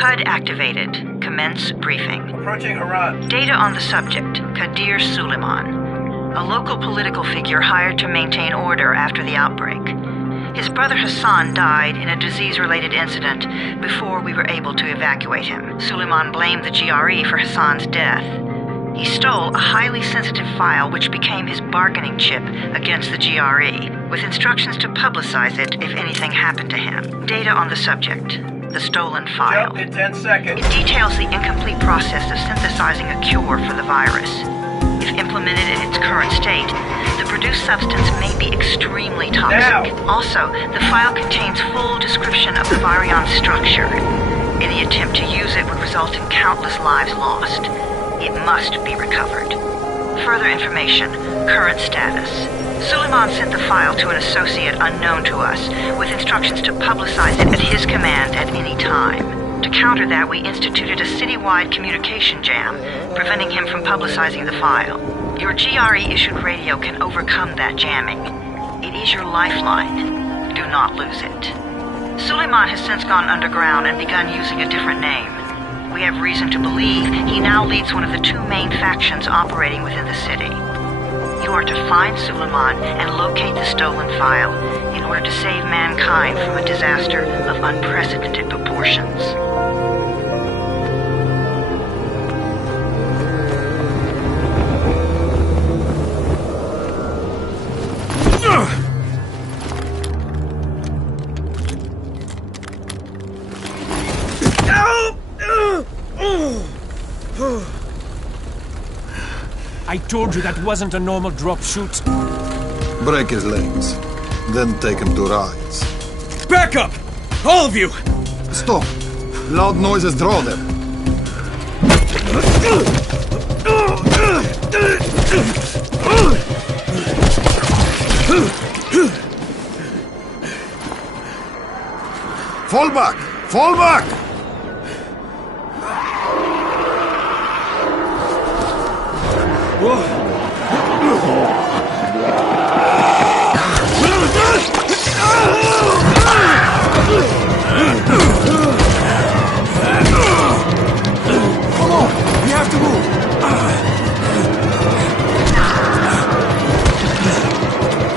HUD activated. Commence briefing. Approaching Harad. Data on the subject, Kadir Suleiman, a local political figure hired to maintain order after the outbreak. His brother Hassan died in a disease-related incident before we were able to evacuate him. Suleiman blamed the GRE for Hassan's death. He stole a highly sensitive file which became his bargaining chip against the GRE, with instructions to publicize it if anything happened to him. Data on the subject, the stolen file. Jump in 10 seconds. It details the incomplete process of synthesizing a cure for the virus. If implemented in its current state, the produced substance may be extremely toxic. Now. Also, the file contains full description of the virion's structure. Any attempt to use it would result in countless lives lost. It must be recovered. Further information, current status. Suleiman sent the file to an associate unknown to us, with instructions to publicize it at his command at any time. To counter that, we instituted a citywide communication jam, preventing him from publicizing the file. Your GRE-issued radio can overcome that jamming. It is your lifeline. Do not lose it. Suleiman has since gone underground and begun using a different name. We have reason to believe he now leads one of the two main factions operating within the city. You are to find Suleiman and locate the stolen file in order to save mankind from a disaster of unprecedented proportions. I told you that wasn't a normal drop shoot. Break his legs, then take him to rides. Back up! All of you! Stop! Loud noises draw them. Fall back! Fall back! Come on! We have to move!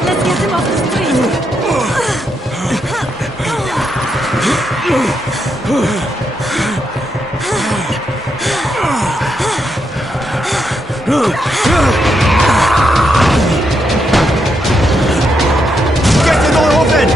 Let's get him off the street! Get the door open!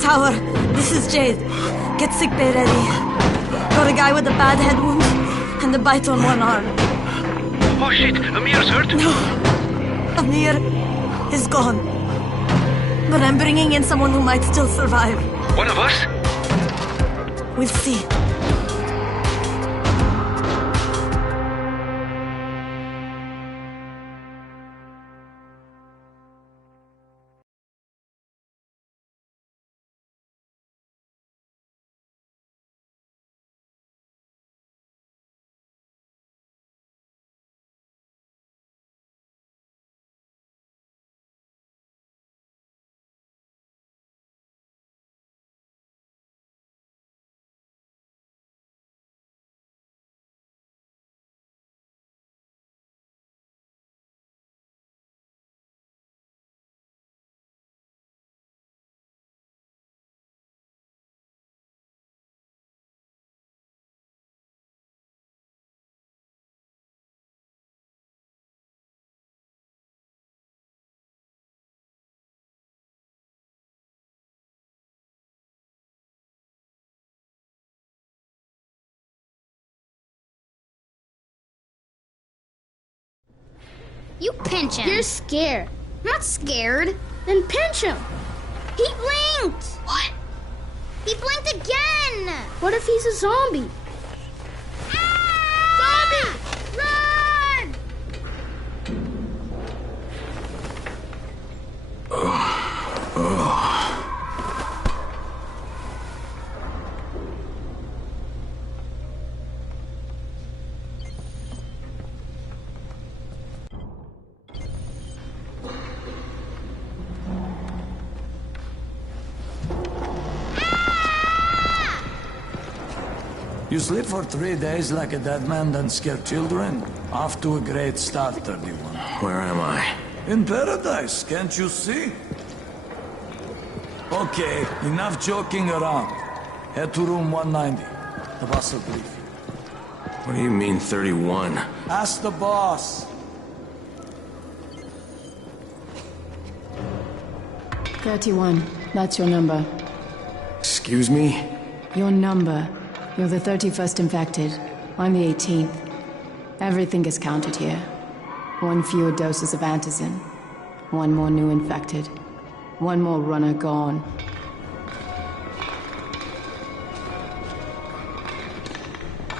Tower, this is Jade. Get sickbay ready. Got a guy with a bad head wound and a bite on one arm. Oh shit, Amir's hurt? No, Amir is gone. But I'm bringing in someone who might still survive. One of us? We'll see. You pinch him. You're scared. I'm not scared. Then pinch him. He blinked. What? He blinked again. What if he's a zombie? Ah! Zombie! Run! You sleep for 3 days like a dead man, then scare children? Off to a great start, 31. Where am I? In paradise, can't you see? Okay, enough joking around. Head to room 190. The boss will brief you. What do you mean, 31? Ask the boss. 31. That's your number. Excuse me? Your number. You're the 31st infected. I'm the 18th. Everything is counted here. 1 fewer doses of antizin. 1 more new infected. 1 more runner gone.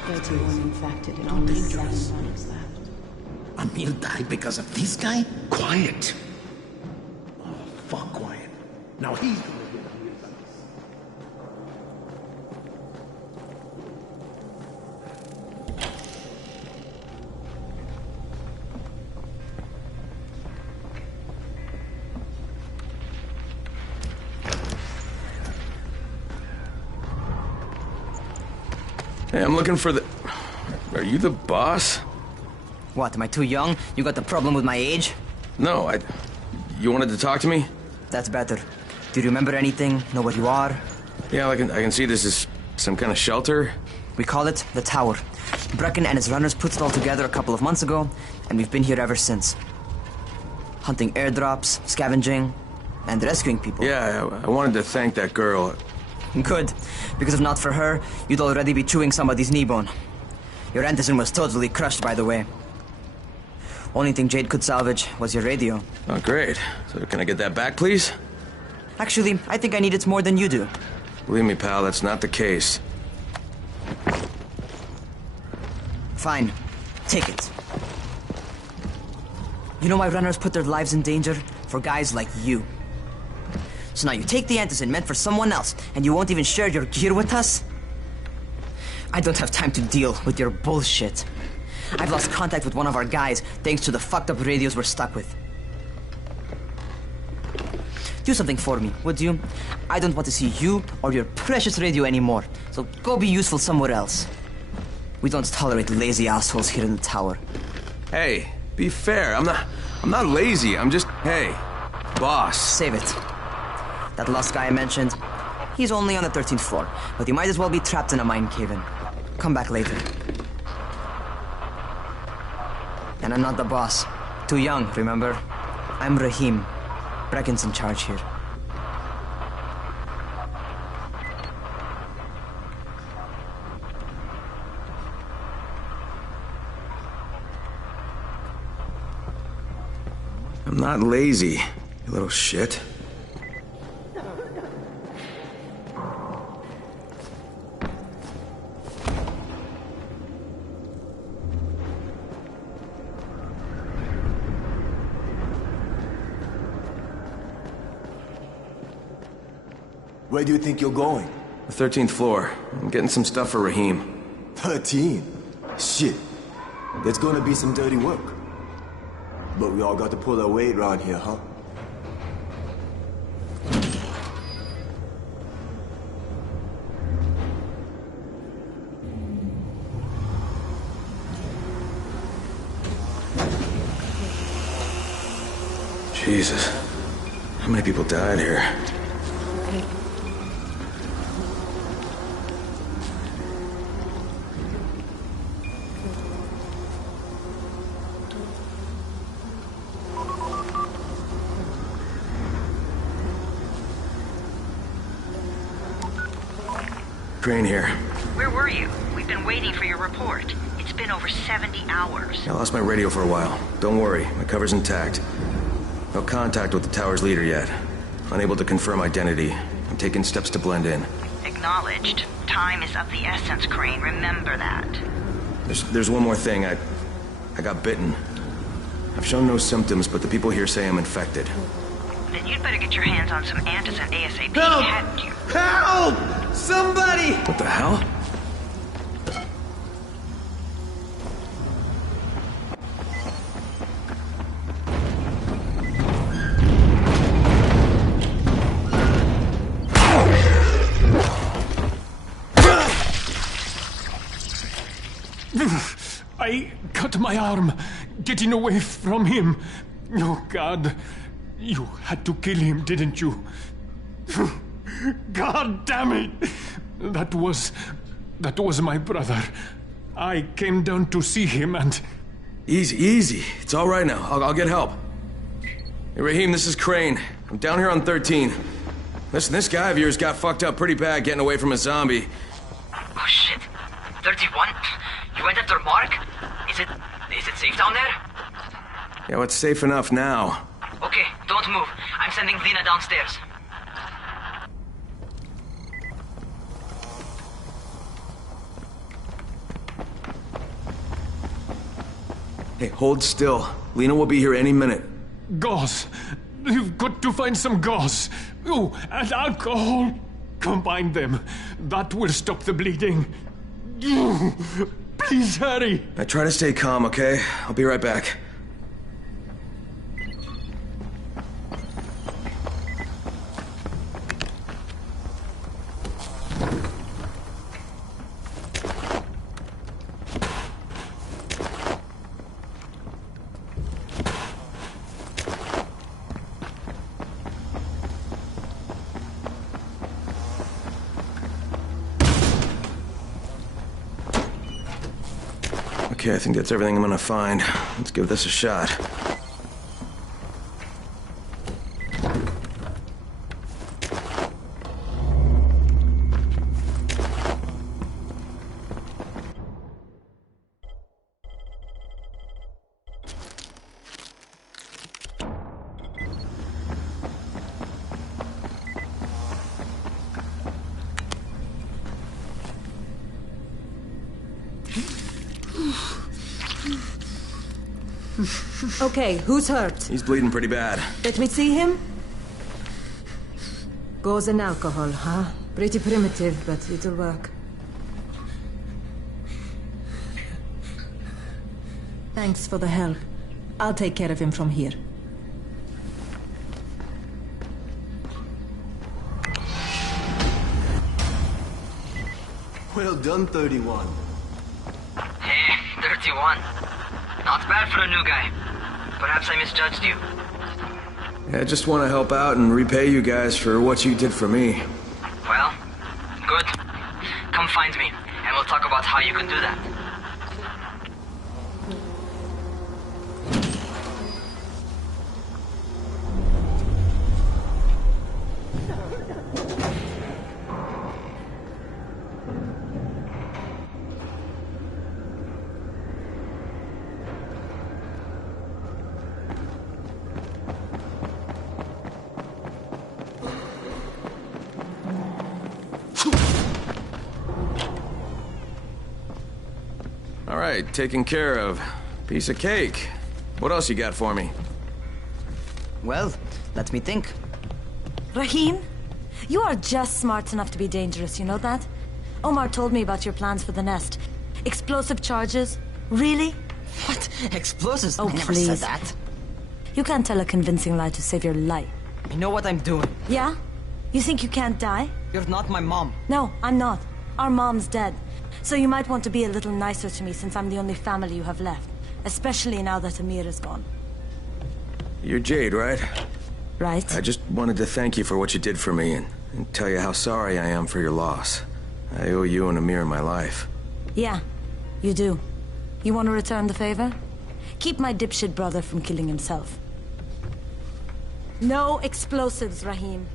Infected and only 7 runners left. Emil died because of this guy? Quiet. Oh, fuck quiet. Now he's gonna get Hey, I'm looking for the... Are you the boss? What, am I too young? You got the problem with my age? No, You wanted to talk to me? That's better. Do you remember anything? Know what you are? Yeah, I can see this is some kind of shelter. We call it the Tower. Brecken and his runners put it all together a couple of months ago, and we've been here ever since. Hunting airdrops, scavenging, and rescuing people. Yeah, I wanted to thank that girl. Good, because if not for her, you'd already be chewing somebody's knee bone. Your antizin was totally crushed, by the way. Only thing Jade could salvage was your radio. Oh, great. So can I get that back, please? Actually, I think I need it more than you do. Believe me, pal, that's not the case. Fine. Take it. You know why runners put their lives in danger? For guys like you. So now you take the antizin meant for someone else, and you won't even share your gear with us? I don't have time to deal with your bullshit. I've lost contact with one of our guys thanks to the fucked up radios we're stuck with. Do something for me, would you? I don't want to see you or your precious radio anymore, so go be useful somewhere else. We don't tolerate lazy assholes here in the tower. Hey, be fair. I'm not lazy. I'm just... Hey, boss. Save it. That last guy I mentioned, he's only on the 13th floor, but he might as well be trapped in a mine cave-in. Come back later. And I'm not the boss. Too young, remember? I'm Rahim. Brecken's in charge here. I'm not lazy, you little shit. Where do you think you're going? The 13th floor. I'm getting some stuff for Rahim. 13? Shit. There's gonna be some dirty work. But we all got to pull our weight around here, huh? Jesus. How many people died here? Crane here. Where were you? We've been waiting for your report. It's been over 70 hours. I lost my radio for a while. Don't worry, my cover's intact. No contact with the tower's leader yet. Unable to confirm identity. I'm taking steps to blend in. Acknowledged. Time is of the essence, Crane. Remember that. There's one more thing. I got bitten. I've shown no symptoms, but the people here say I'm infected. Then you'd better get your hands on some antizin ASAP, Help! hadn't you? Help! Somebody! What the hell? I cut my arm getting away from him. Oh, God. You had to kill him, didn't you? God damn it! That was my brother. I came down to see him and... Easy. It's all right now. I'll get help. Hey, Rahim, this is Crane. I'm down here on 13. Listen, this guy of yours got fucked up pretty bad getting away from a zombie. Oh, shit. 31? You went after Mark? Is it safe down there? Yeah, well, it's safe enough now. Okay, don't move. I'm sending Lena downstairs. Hey, hold still. Lena will be here any minute. Gauze. You've got to find some gauze. Oh, and alcohol. Combine them. That will stop the bleeding. Please hurry. Now try to stay calm, okay? I'll be right back. Okay, I think that's everything I'm gonna find. Let's give this a shot. Okay, who's hurt? He's bleeding pretty bad. Let me see him. Gauze and alcohol, huh? Pretty primitive, but it'll work. Thanks for the help. I'll take care of him from here. Well done, 31. Hey, 31. Not bad for a new guy. Perhaps I misjudged you. Yeah, I just want to help out and repay you guys for what you did for me. Well, good. Come find me, and we'll talk about how you could do that. All right, taken care of. Piece of cake. What else you got for me? Well, let me think. Rahim, you are just smart enough to be dangerous, you know that? Omar told me about your plans for the nest. Explosive charges? Really? What? Explosives? Oh, I never please. said that. You can't tell a convincing lie to save your life. I know what I'm doing. Yeah? You think you can't die? You're not my mom. No, I'm not. Our mom's dead. So you might want to be a little nicer to me since I'm the only family you have left. Especially now that Amir is gone. You're Jade, right? Right. I just wanted to thank you for what you did for me and tell you how sorry I am for your loss. I owe you and Amir my life. Yeah, you do. You want to return the favor? Keep my dipshit brother from killing himself. No explosives, Rahim.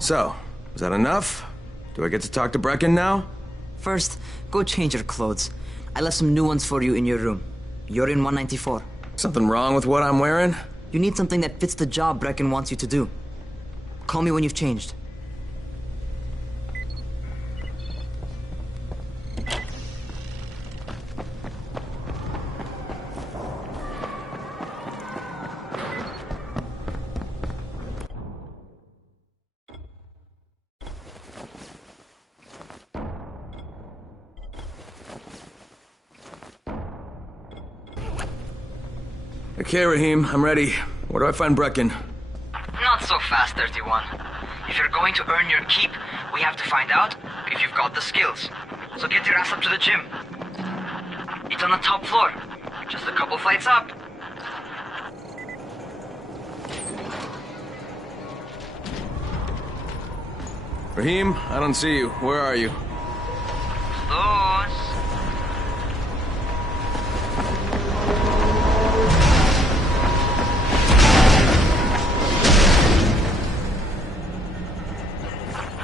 So, is that enough? Do I get to talk to Brecken now? First, go change your clothes. I left some new ones for you in your room. You're in 194. Something wrong with what I'm wearing? You need something that fits the job Brecken wants you to do. Call me when you've changed. Okay, Rahim, I'm ready. Where do I find Brecken? Not so fast, 31. If you're going to earn your keep, we have to find out if you've got the skills. So get your ass up to the gym. It's on the top floor. Just a couple flights up. Rahim, I don't see you. Where are you? Close.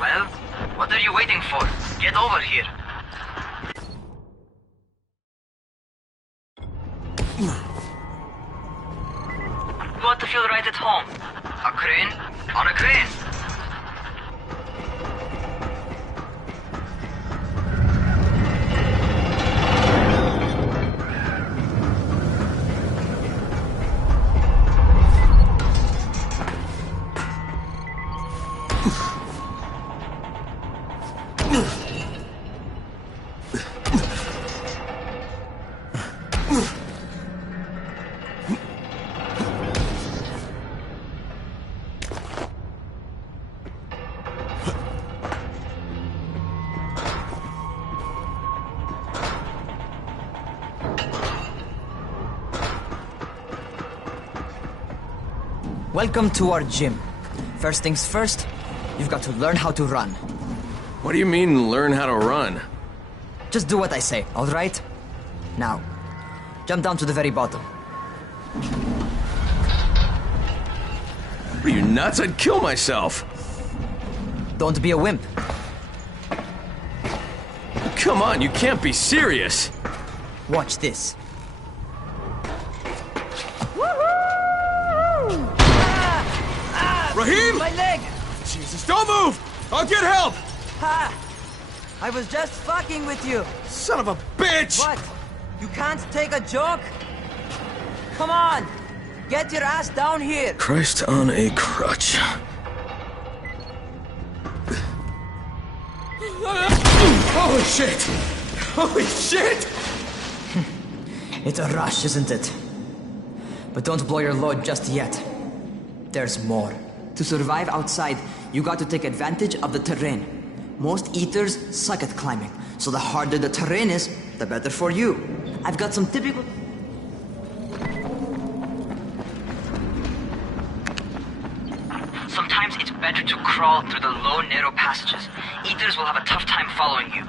Well, what are you waiting for? Get over here. You ought to feel right at home. A crane on a crane. Welcome to our gym. First things first, you've got to learn how to run. What do you mean, learn how to run? Just do what I say, all right? Now, jump down to the very bottom. Are you nuts? I'd kill myself. Don't be a wimp. Come on, you can't be serious. Watch this. Rahim! My leg! Jesus, don't move! I'll get help! Ha! I was just fucking with you. Son of a bitch! What? You can't take a joke? Come on! Get your ass down here! Christ on a crutch. Holy shit! Holy shit! It's a rush, isn't it? But don't blow your load just yet. There's more. To survive outside, you got to take advantage of the terrain. Most eaters suck at climbing, so the harder the terrain is, the better for you. I've got some typical... Sometimes it's better to crawl through the low, narrow passages. Eaters will have a tough time following you.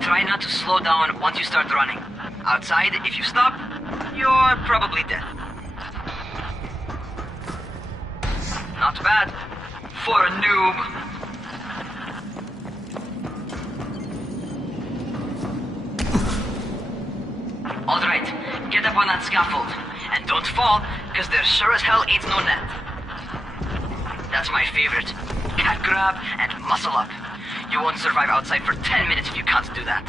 Try not to slow down once you start running. Outside, if you stop, you're probably dead. Not bad for a noob. All right, get up on that scaffold. And don't fall, because there sure as hell ain't no net. That's my favorite. Cat grab and muscle up. You won't survive outside for 10 minutes if you can't do that.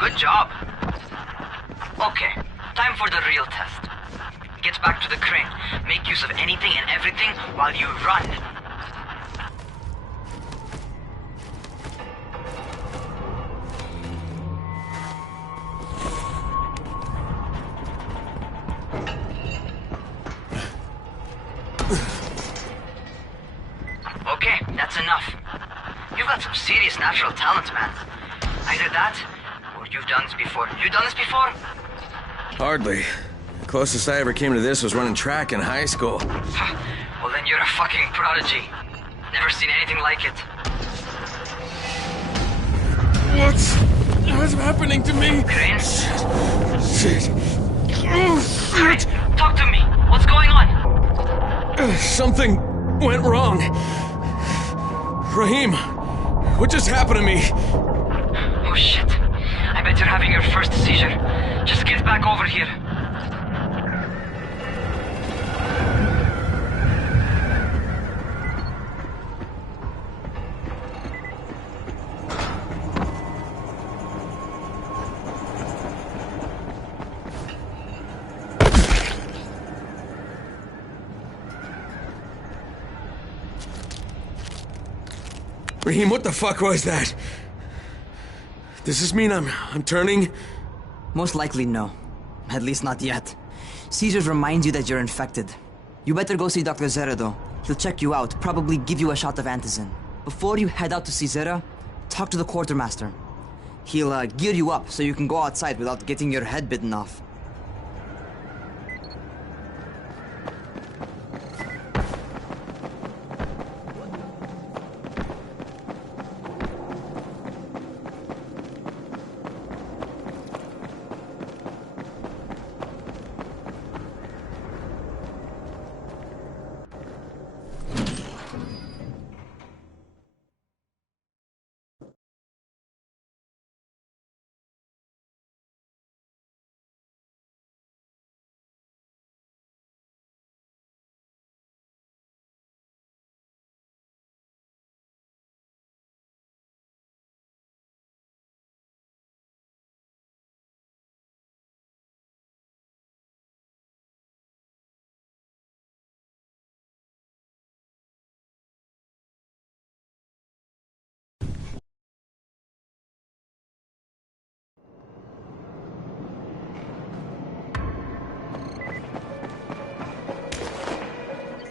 Good job. Okay, time for the real test. Get back to the crane. Make use of anything and everything while you run. Okay, that's enough. You've got some serious natural talent, man. Either that, or you've done this before. You done this before? Hardly. Closest I ever came to this was running track in high school. Well, then you're a fucking prodigy. Never seen anything like it. What's happening to me? Crane? Shit. Oh, shit. Talk to me. What's going on? Something went wrong. Rahim, what just happened to me? Oh shit. I bet you're having your first seizure. Just get back over here. Rahim, what the fuck was that? Does this mean I'm turning? Most likely no. At least not yet. Seizures remind you that you're infected. You better go see Dr. Zere though. He'll check you out, probably give you a shot of antizin. Before you head out to see Zere, talk to the quartermaster. He'll gear you up so you can go outside without getting your head bitten off.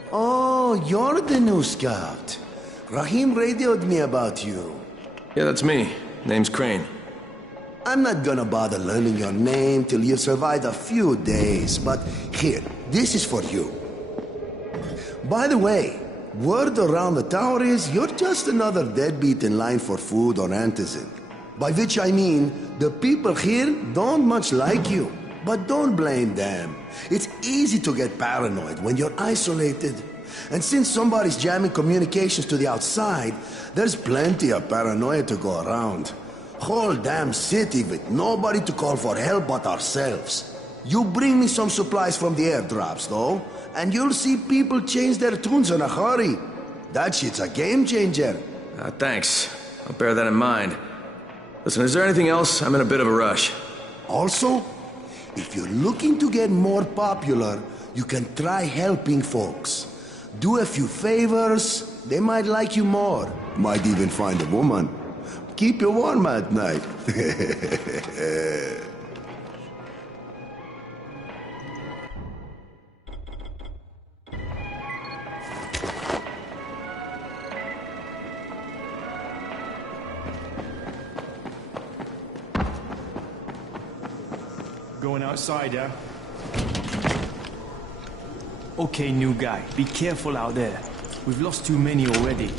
Oh, you're the new scout. Rahim radioed me about you. Yeah, that's me. Name's Crane. I'm not gonna bother learning your name till you've survived a few days, but here, this is for you. By the way, word around the tower is you're just another deadbeat in line for food or antizin. By which I mean, the people here don't much like you. But don't blame them. It's easy to get paranoid when you're isolated. And since somebody's jamming communications to the outside, there's plenty of paranoia to go around. Whole damn city with nobody to call for help but ourselves. You bring me some supplies from the airdrops, though, and you'll see people change their tunes in a hurry. That shit's a game changer. Thanks. I'll bear that in mind. Listen, is there anything else? I'm in a bit of a rush. Also, if you're looking to get more popular, you can try helping folks. Do a few favors, they might like you more. Might even find a woman. Keep you warm at night. Going outside, yeah? Okay, new guy. Be careful out there. We've lost too many already.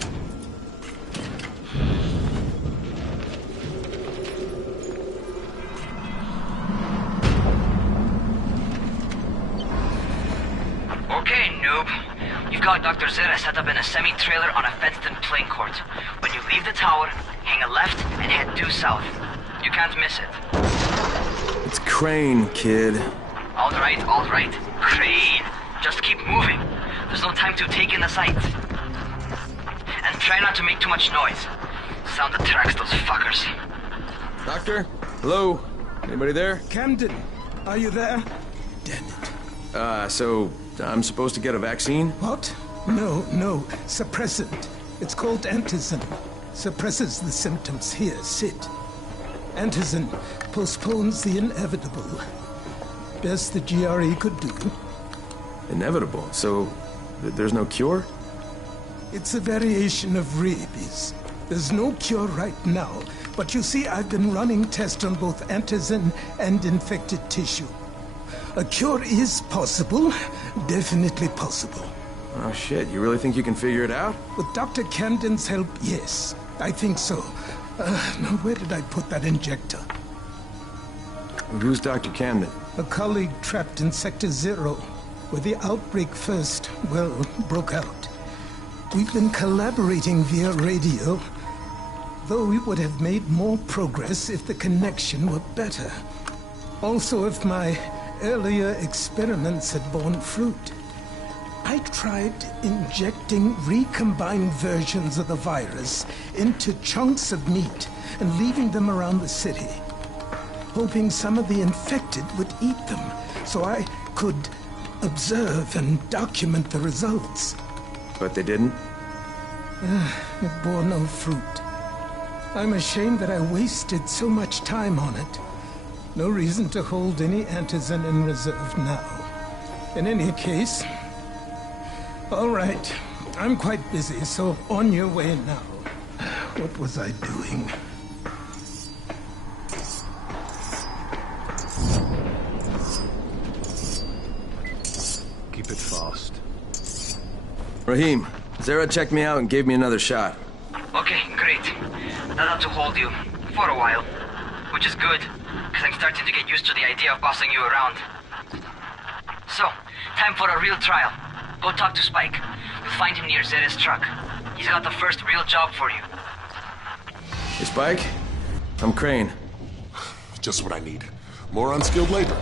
Okay, noob. You've got Dr. Zere set up in a semi-trailer on a fenced-in playing court. When you leave the tower, hang a left and head due south. You can't miss it. It's Crane, kid. All right. Crane. Just keep moving. There's no time to take in the sights. And try not to make too much noise. Sound attracts those fuckers. Doctor? Hello? Anybody there? Camden, are you there? Damn it. So I'm supposed to get a vaccine? What? No. Suppressant. It's called antizin. Suppresses the symptoms. Here, sit. Antizin postpones the inevitable. Best the GRE could do. Inevitable? So there's no cure? It's a variation of rabies. There's no cure right now, but you see, I've been running tests on both antizin and infected tissue. A cure is possible, definitely possible. Oh shit, you really think you can figure it out? With Dr. Camden's help, yes, I think so. Now where did I put that injector? Who's Dr. Camden? A colleague trapped in Sector 0, where the outbreak first, broke out. We've been collaborating via radio, though we would have made more progress if the connection were better. Also, if my earlier experiments had borne fruit. I tried injecting recombined versions of the virus into chunks of meat and leaving them around the city, hoping some of the infected would eat them so I could observe and document the results. But they didn't? It bore no fruit. I'm ashamed that I wasted so much time on it. No reason to hold any Antizin in reserve now. In any case, all right. I'm quite busy, so on your way now. What was I doing? Keep it fast. Rahim, Zara checked me out and gave me another shot. Okay, great. That ought to hold you. For a while. Which is good, because I'm starting to get used to the idea of bossing you around. So, time for a real trial. Go talk to Spike. You'll find him near Zera's truck. He's got the first real job for you. Hey, Spike? I'm Crane. Just what I need. More unskilled labor.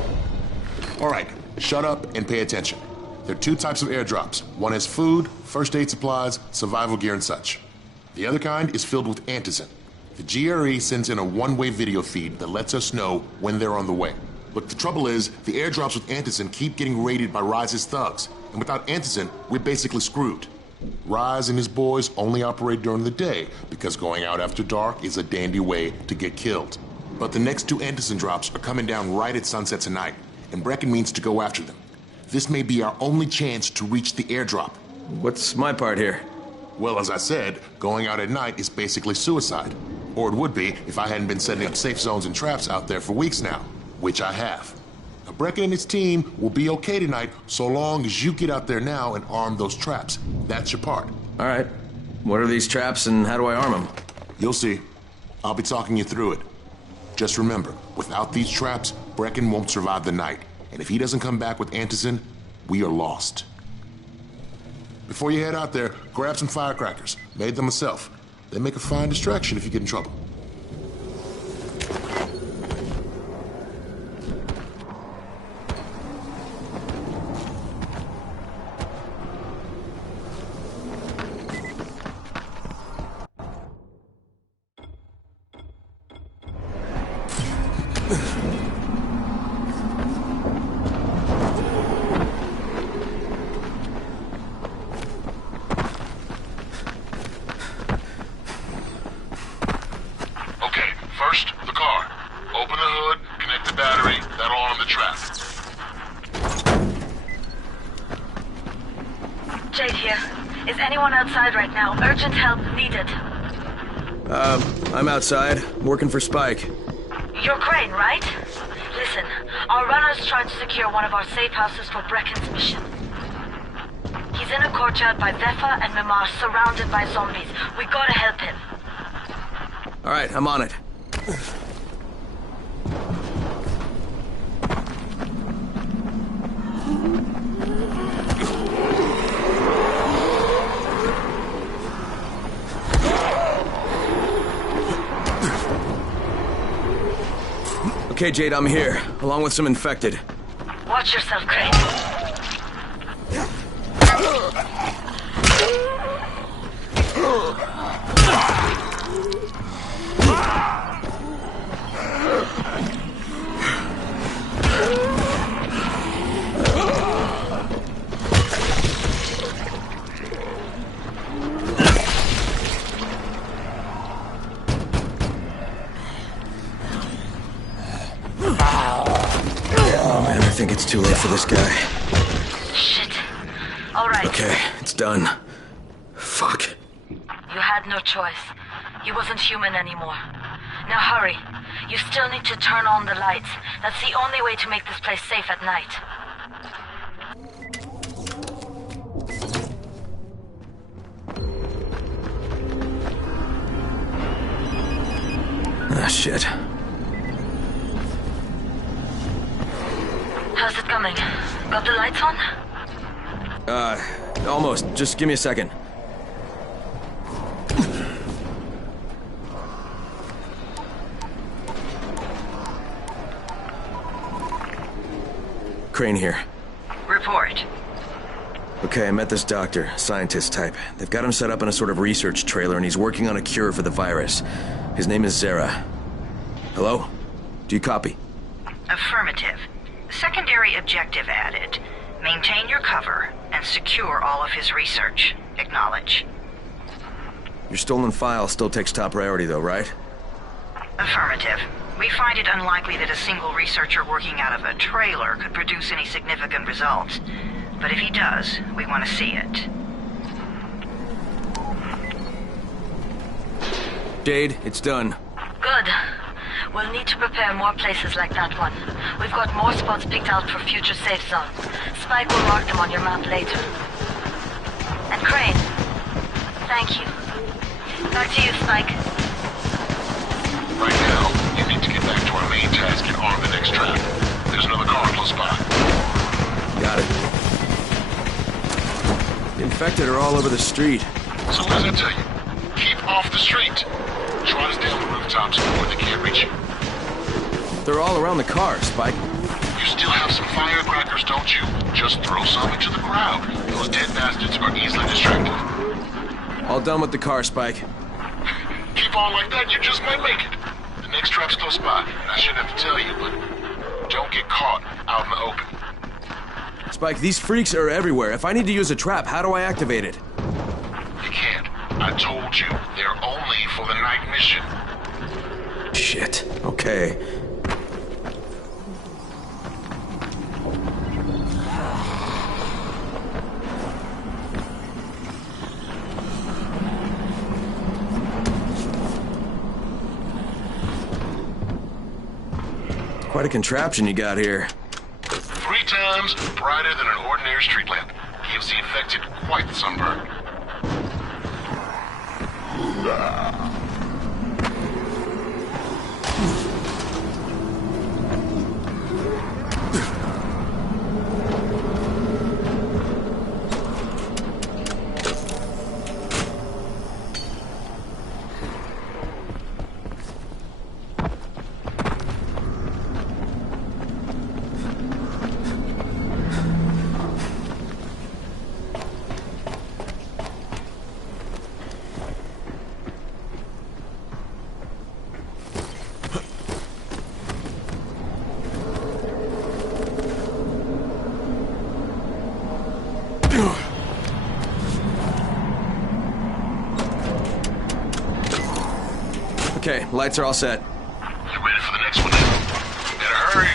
All right, shut up and pay attention. There are two types of airdrops. One has food, first aid supplies, survival gear, and such. The other kind is filled with Antizin. The GRE sends in a one-way video feed that lets us know when they're on the way. But the trouble is, the airdrops with Antizin keep getting raided by Rise's thugs. And without Antizin, we're basically screwed. Rise and his boys only operate during the day because going out after dark is a dandy way to get killed. But the next two Antizin drops are coming down right at sunset tonight, and Brecken means to go after them. This may be our only chance to reach the airdrop. What's my part here? Well, as I said, going out at night is basically suicide. Or it would be if I hadn't been setting up safe zones and traps out there for weeks now, which I have. Now, Brecken and his team will be okay tonight so long as you get out there now and arm those traps. That's your part. All right. What are these traps and how do I arm them? You'll see. I'll be talking you through it. Just remember, without these traps, Brecken won't survive the night. And if he doesn't come back with Antizin, we are lost. Before you head out there, grab some firecrackers. Made them myself. They make a fine distraction if you get in trouble. Urgent help needed. I'm outside, working for Spike. You're Crane, right? Listen, our runner's trying to secure one of our safe houses for Brecken's mission. He's in a courtyard by Vefa and Mimar, surrounded by zombies. We gotta help him. All right, I'm on it. Okay, Jade, I'm here, along with some infected. Watch yourself, Crane. I think it's too late for this guy. Shit. All right. Okay, it's done. Fuck. You had no choice. He wasn't human anymore. Now hurry. You still need to turn on the lights. That's the only way to make this place safe at night. shit. How's it coming? Got the lights on? Almost. Just give me a second. Crane here. Report. Okay, I met this doctor, scientist type. They've got him set up in a sort of research trailer, and he's working on a cure for the virus. His name is Zere. Hello? Do you copy? Affirmative. Secondary objective added. Maintain your cover and secure all of his research. Acknowledge. Your stolen file still takes top priority, though, right? Affirmative. We find it unlikely that a single researcher working out of a trailer could produce any significant results. But if he does, we want to see it. Jade, it's done. Good. We'll need to prepare more places like that one. We've got more spots picked out for future safe zones. Spike will mark them on your map later. And Crane, thank you. Back to you, Spike. Right now, you need to get back to our main task and arm the next trap. There's another car close by. Got it. The infected are all over the street. So what does that tell you? Keep off the street. Try to stay on the rooftops where they can't reach you. They're all around the car, Spike. You still have some firecrackers, don't you? Just throw some into the crowd. Those dead bastards are easily distracted. All done with the car, Spike. Keep on like that, you just might make it. The next trap's close by. I shouldn't have to tell you, but don't get caught out in the open. Spike, these freaks are everywhere. If I need to use a trap, how do I activate it? You can't. I told you, they're only for the night mission. Shit. Okay. Quite a contraption you got here. 3 times brighter than an ordinary street lamp. Gives the infected quite the sunburn. Okay, lights are all set. You ready for the next one now? Better hurry.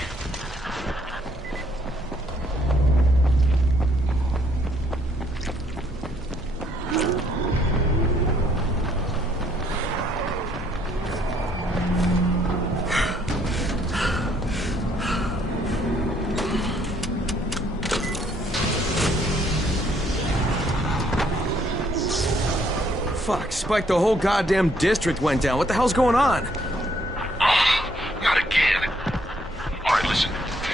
Fuck, Spike, the whole goddamn district went down. What the hell's going on? Oh, not again. All right, listen.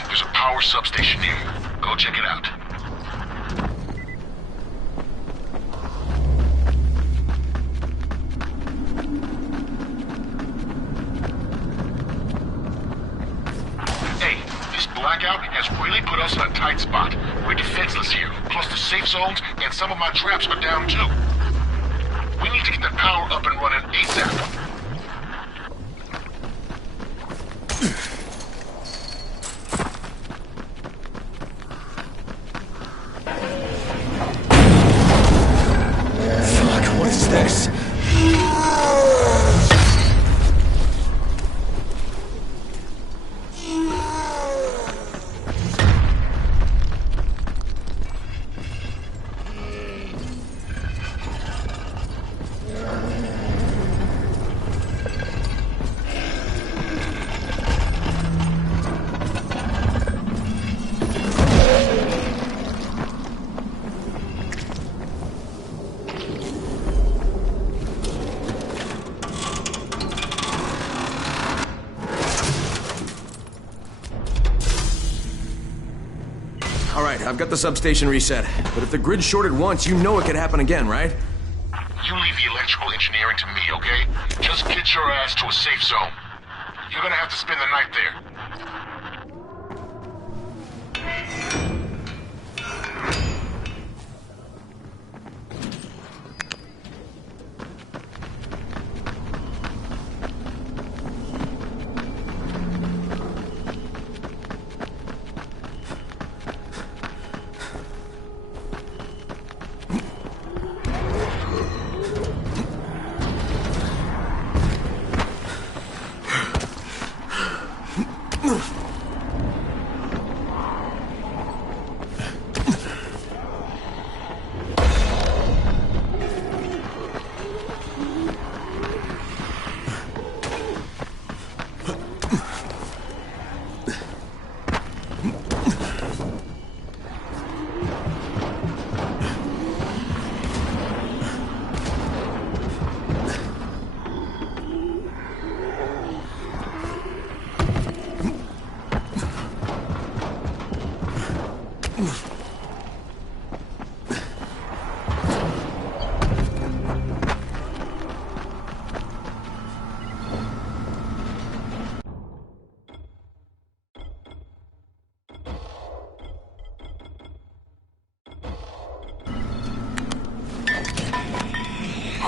There's a power substation near you. Go check it out. Hey, this blackout has really put us in a tight spot. We're defenseless here. Plus the safe zones and some of my traps are down too. We need to get the power up and running ASAP. Fuck, what is this? right, I've got the substation reset. But if the grid shorted once, you know it could happen again, right? You leave the electrical engineering to me, okay? Just get your ass to a safe zone. You're gonna have to spend the night there.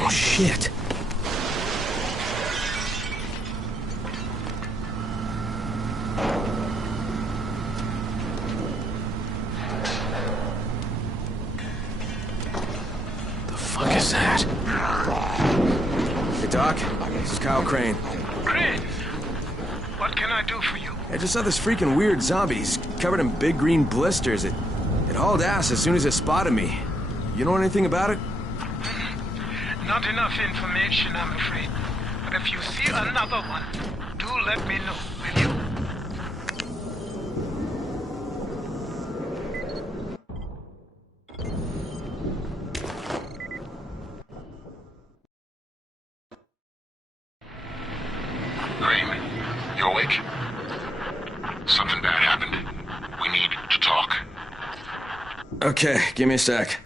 Oh, shit. The fuck is that? Hey, Doc. This is Kyle Crane. Crane, what can I do for you? I just saw this freaking weird zombie. He's covered in big green blisters. It hauled ass as soon as it spotted me. You know anything about it? Not enough information, I'm afraid. But if you see another one, do let me know, will you? Crane, you awake? Something bad happened. We need to talk. Okay, give me a sec.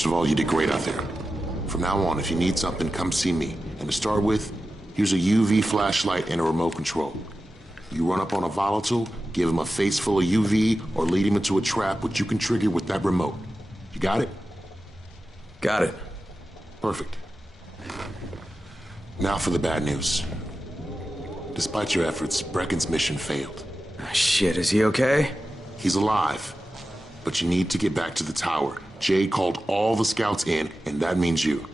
First of all, you did great out there. From now on, if you need something, come see me. And to start with, here's a UV flashlight and a remote control. You run up on a volatile, give him a face full of UV, or lead him into a trap which you can trigger with that remote. You got it? Got it. Perfect. Now for the bad news. Despite your efforts, Brecken's mission failed. Shit, is he okay? He's alive. But you need to get back to the tower. Jade called all the scouts in, and that means you.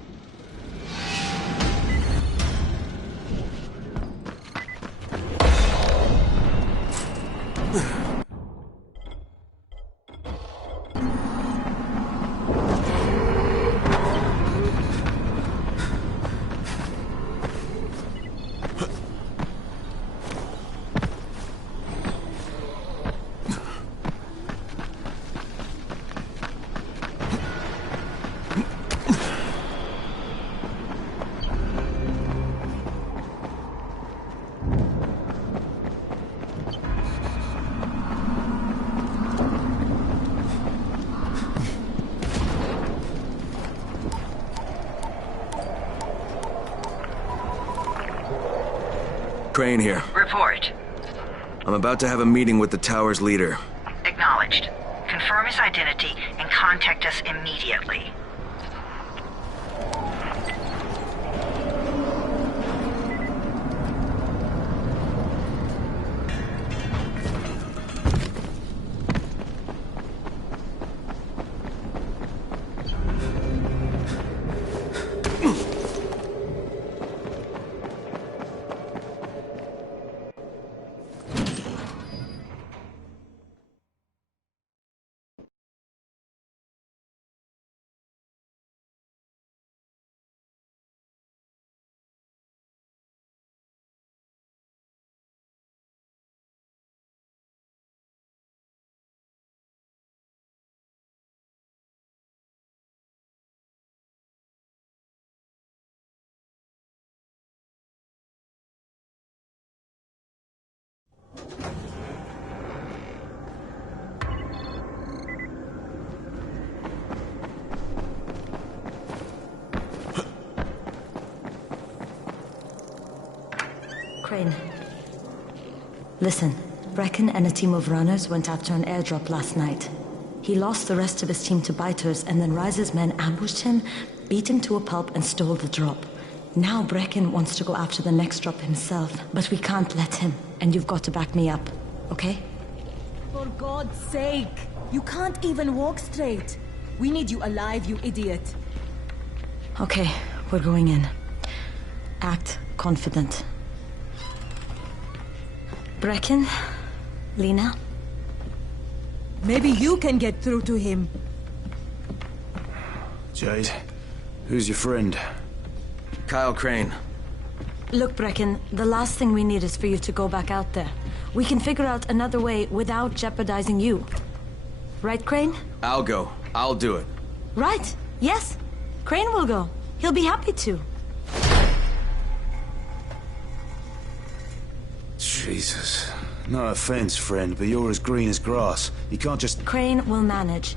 Crane here. Report. I'm about to have a meeting with the tower's leader. Acknowledged. Confirm his identity and contact us immediately. Crane. Listen, Brecken and a team of runners went after an airdrop last night. He lost the rest of his team to biters, and then Rise's men ambushed him, beat him to a pulp, and stole the drop. Now Brecken wants to go after the next drop himself, but we can't let him, and you've got to back me up, okay? For God's sake! You can't even walk straight! We need you alive, you idiot! Okay, we're going in. Act confident. Brecken? Lena? Maybe you can get through to him. Jade, who's your friend? Kyle Crane. Look, Brecken, the last thing we need is for you to go back out there. We can figure out another way without jeopardizing you. Right, Crane? I'll go. I'll do it. Right. Yes. Crane will go. He'll be happy to. Jesus. No offense, friend, but you're as green as grass. You can't just... Crane will manage.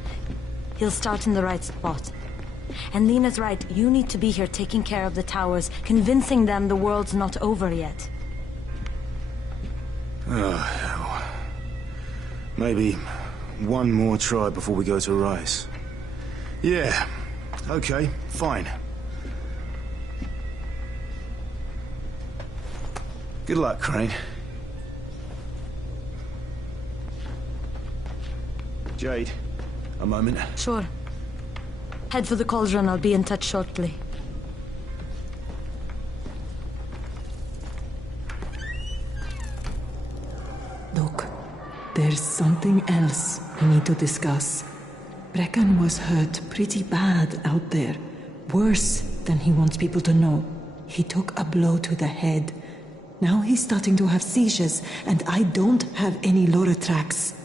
He'll start in the right spot. And Lena's right. You need to be here taking care of the towers, convincing them the world's not over yet. Oh, hell. Maybe one more try before we go to Rise. Yeah. Okay, fine. Good luck, Crane. Jade, a moment. Sure. Head for the cauldron. I'll be in touch shortly. Look, there's something else we need to discuss. Brecken was hurt pretty bad out there. Worse than he wants people to know. He took a blow to the head. Now he's starting to have seizures, and I don't have any Loratrax.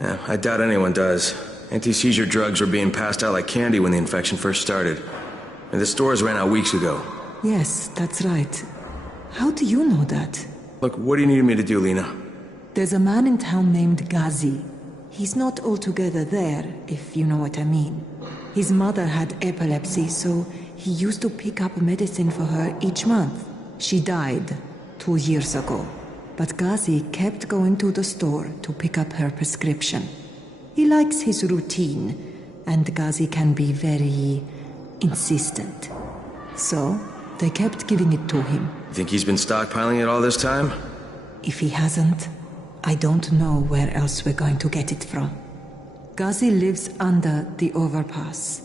Yeah, I doubt anyone does. Anti-seizure drugs were being passed out like candy when the infection first started. And the stores ran out weeks ago. Yes, that's right. How do you know that? Look, what do you need me to do, Lena? There's a man in town named Ghazi. He's not altogether there, if you know what I mean. His mother had epilepsy, so he used to pick up medicine for her each month. She died 2 years ago, but Ghazi kept going to the store to pick up her prescription. He likes his routine, and Ghazi can be very insistent. So, they kept giving it to him. Think he's been stockpiling it all this time? If he hasn't, I don't know where else we're going to get it from. Ghazi lives under the overpass.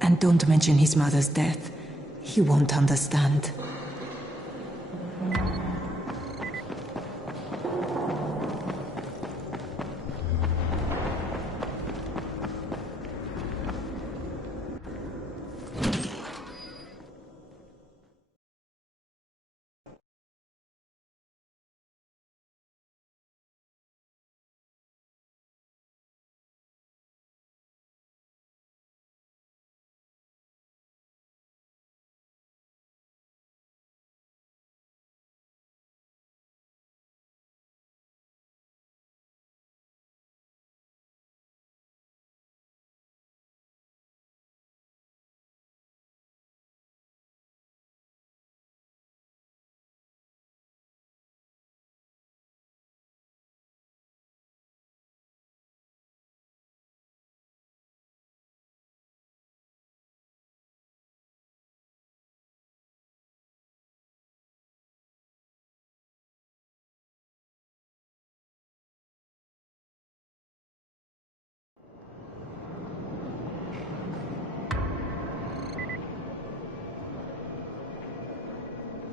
And don't mention his mother's death. He won't understand.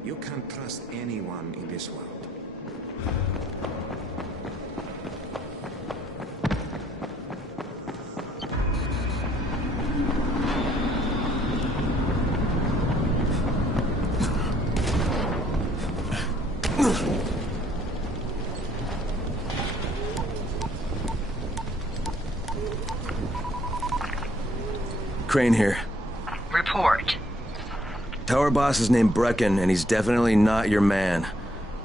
You can't trust anyone in this world. Crane here. Report. Tower boss is named Brecken, and he's definitely not your man.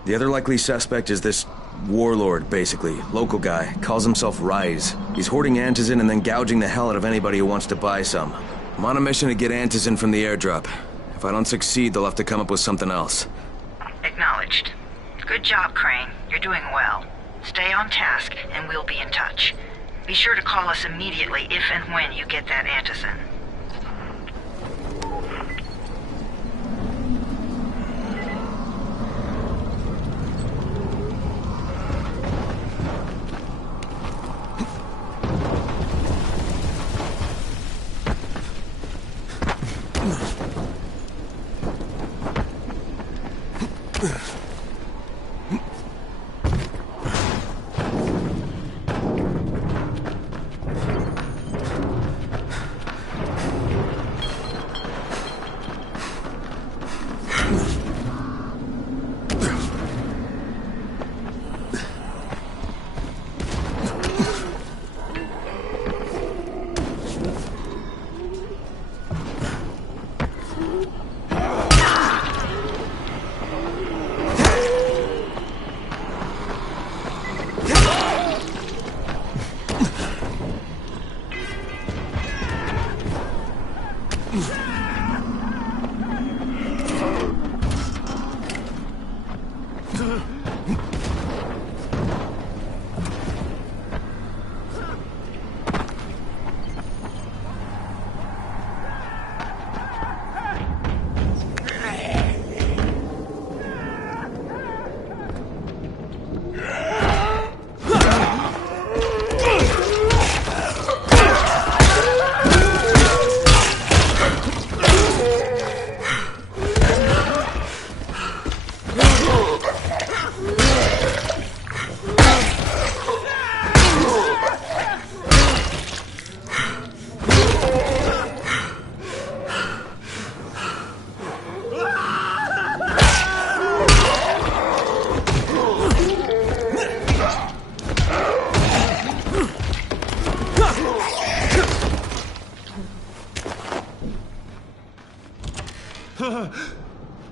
The other likely suspect is this warlord, basically. Local guy. Calls himself Rise. He's hoarding Antizin and then gouging the hell out of anybody who wants to buy some. I'm on a mission to get Antizin from the airdrop. If I don't succeed, they'll have to come up with something else. Acknowledged. Good job, Crane. You're doing well. Stay on task, and we'll be in touch. Be sure to call us immediately if and when you get that Antizin.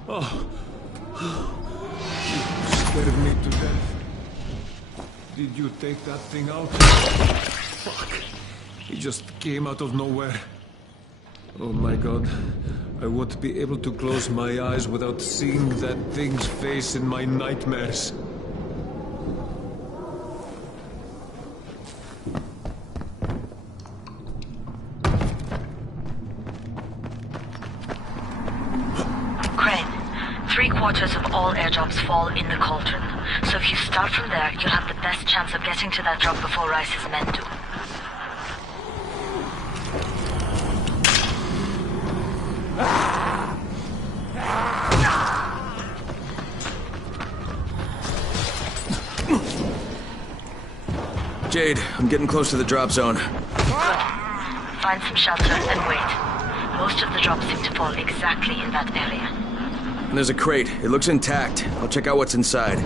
Oh. You scared me to death. Did you take that thing out? Fuck. It just came out of nowhere. Oh my god. I won't be able to close my eyes without seeing that thing's face in my nightmares. Crane, 3/4 of all airdrops fall in the cauldron. So if you start from there, you'll have the best chance of getting to that drop before Rice's men do. Jade, I'm getting close to the drop zone. Find some shelter and wait. Most of the drops seem to fall exactly in that area. And there's a crate. It looks intact. I'll check out what's inside.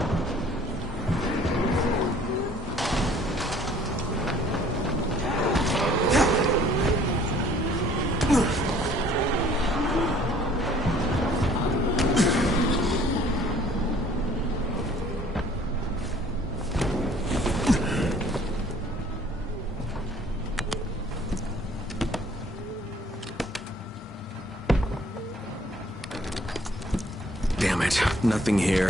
Damn it. Nothing here.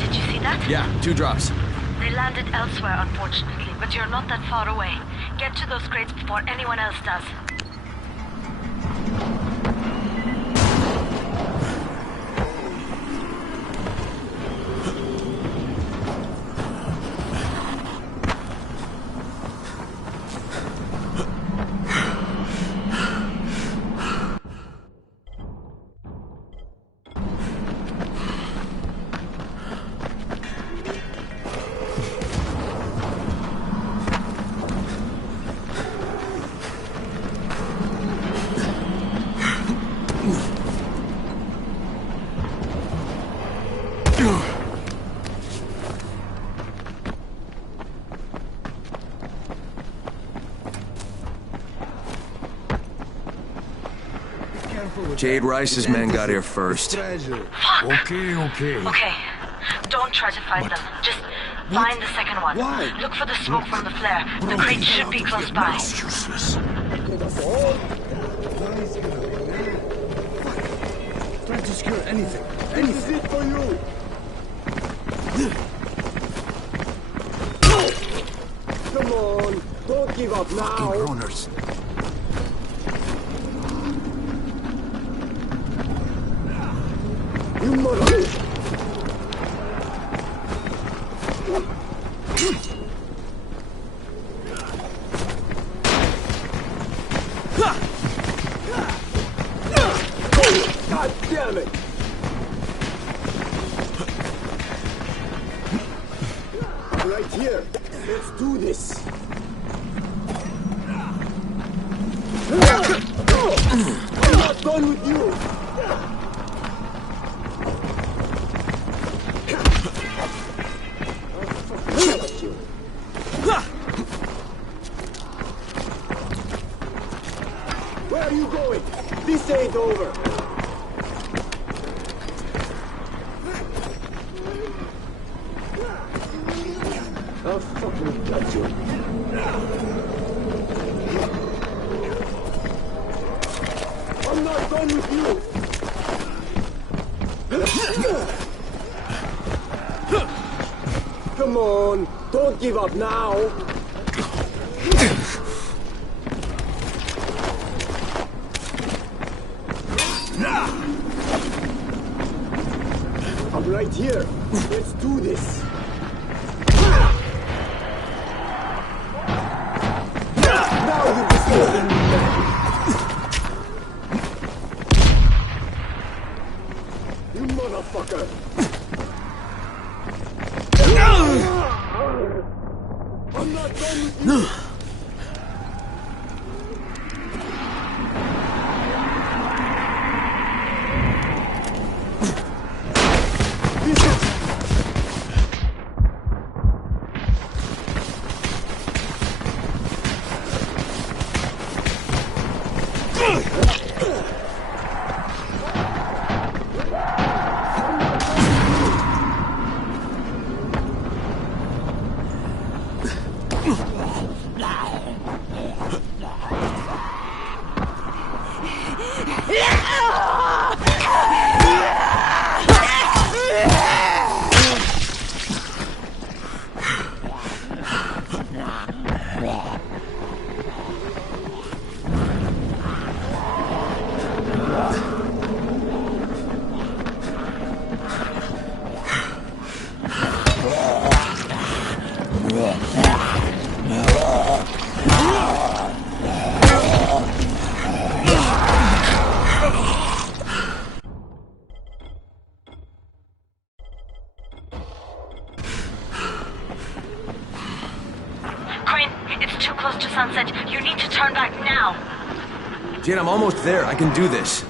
Did you see that? Yeah, 2 drops. They landed elsewhere, unfortunately, but you're not that far away. Get to those crates before anyone else does. Jade Rice's men got here first. Fuck! Okay. Don't try to fight them. Just find the second one. Why? Look for the smoke from the flare. The crate should be close by. Useless. Try to secure anything. This is it for you. Come on, don't give up now. Fucking runners. You mother... God damn it! Right here. Let's do this. I'm not done with you. Where are you going? This ain't over. I'll fucking cut you. I'm not done with you. Come on, don't give up now. I'm right here. Let's do this. Now you're disturbing me. You motherfucker. I'm not done with you. Crane, it's too close to sunset. You need to turn back now. Jane, I'm almost there. I can do this.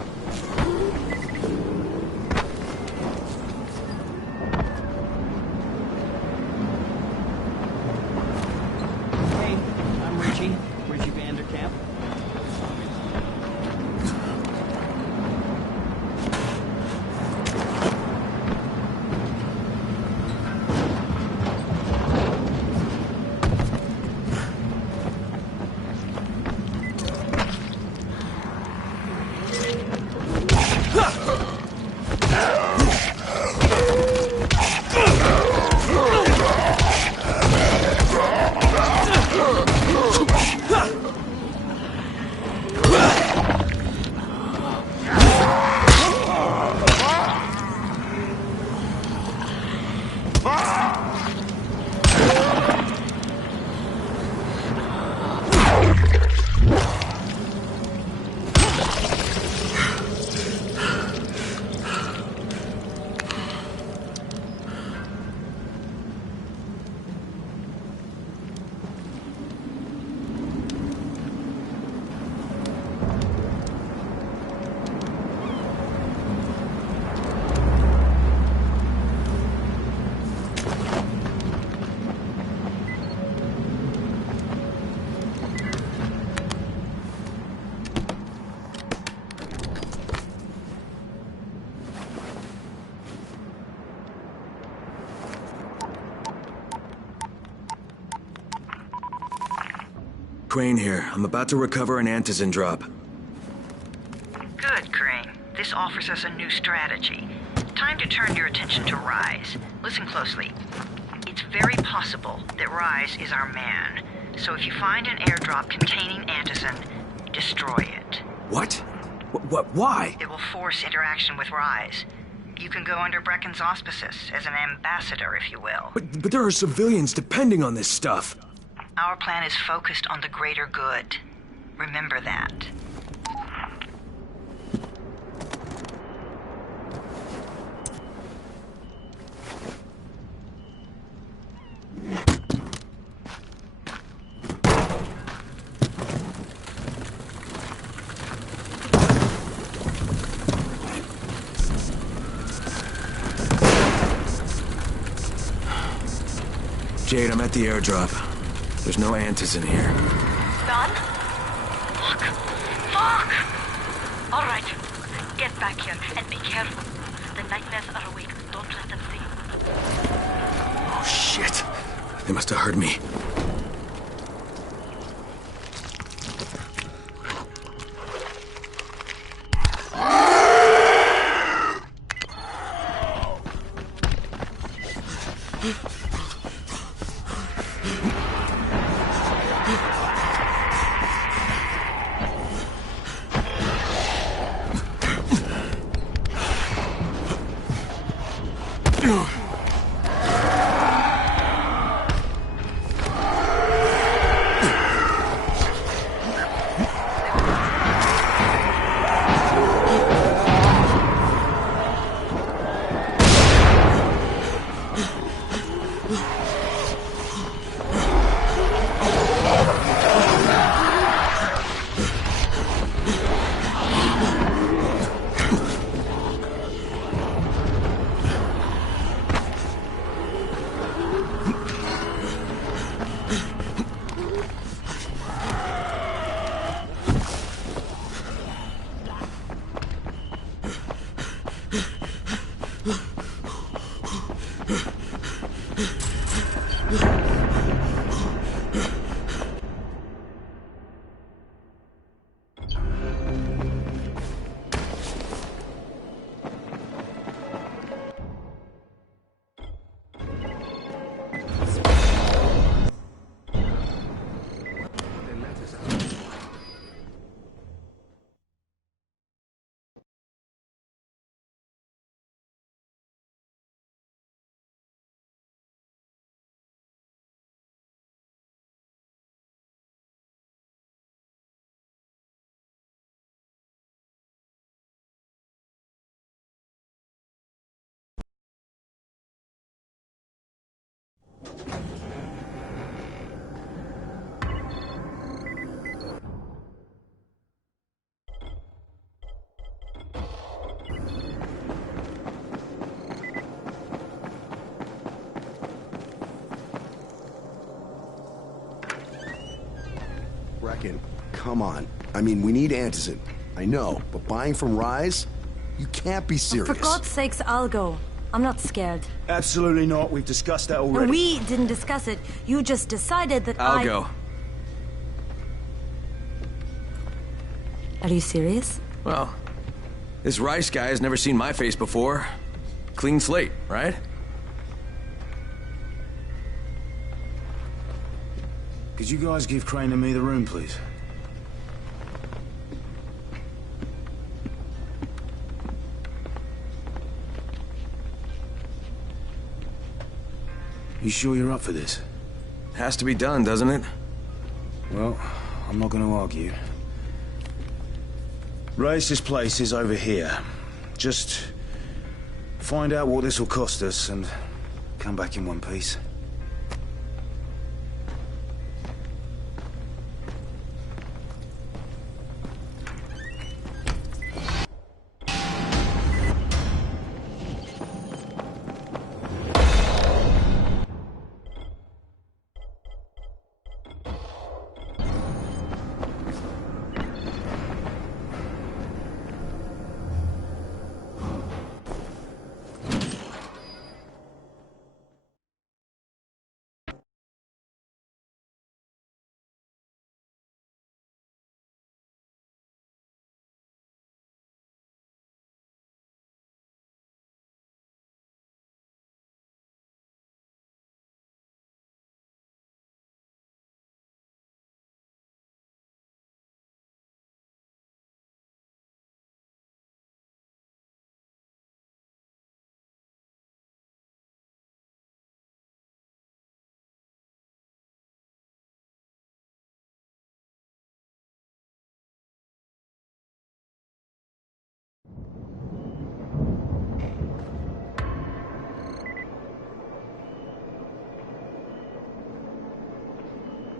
Hey, I'm Richie. Richie Vanderkamp. Crane here. I'm about to recover an Antizin drop. Good, Crane. This offers us a new strategy. Time to turn your attention to Rise. Listen closely. It's very possible that Rise is our man. So if you find an airdrop containing Antizin, destroy it. What? Why? It will force interaction with Rise. You can go under Brecken's auspices as an ambassador, if you will. But there are civilians depending on this stuff. Our plan is focused on the greater good. Remember that. Jade, I'm at the airdrop. There's no Antizin here. None? Fuck! All right. Get back here and be careful. The nightmares are awake. Don't let them see you. Oh, shit. They must have heard me. Brecken, come on. I mean, we need Antizin. I know, but buying from Rise? You can't be serious. For God's sakes, I'll go. I'm not scared. Absolutely not. We've discussed that already. And we didn't discuss it. You just decided that I'll go. Are you serious? Well, this Rice guy has never seen my face before. Clean slate, right? Could you guys give Crane and me the room, please? You sure you're up for this? Has to be done, doesn't it? Well, I'm not going to argue. Race's place is over here. Just find out what this will cost us and come back in one piece.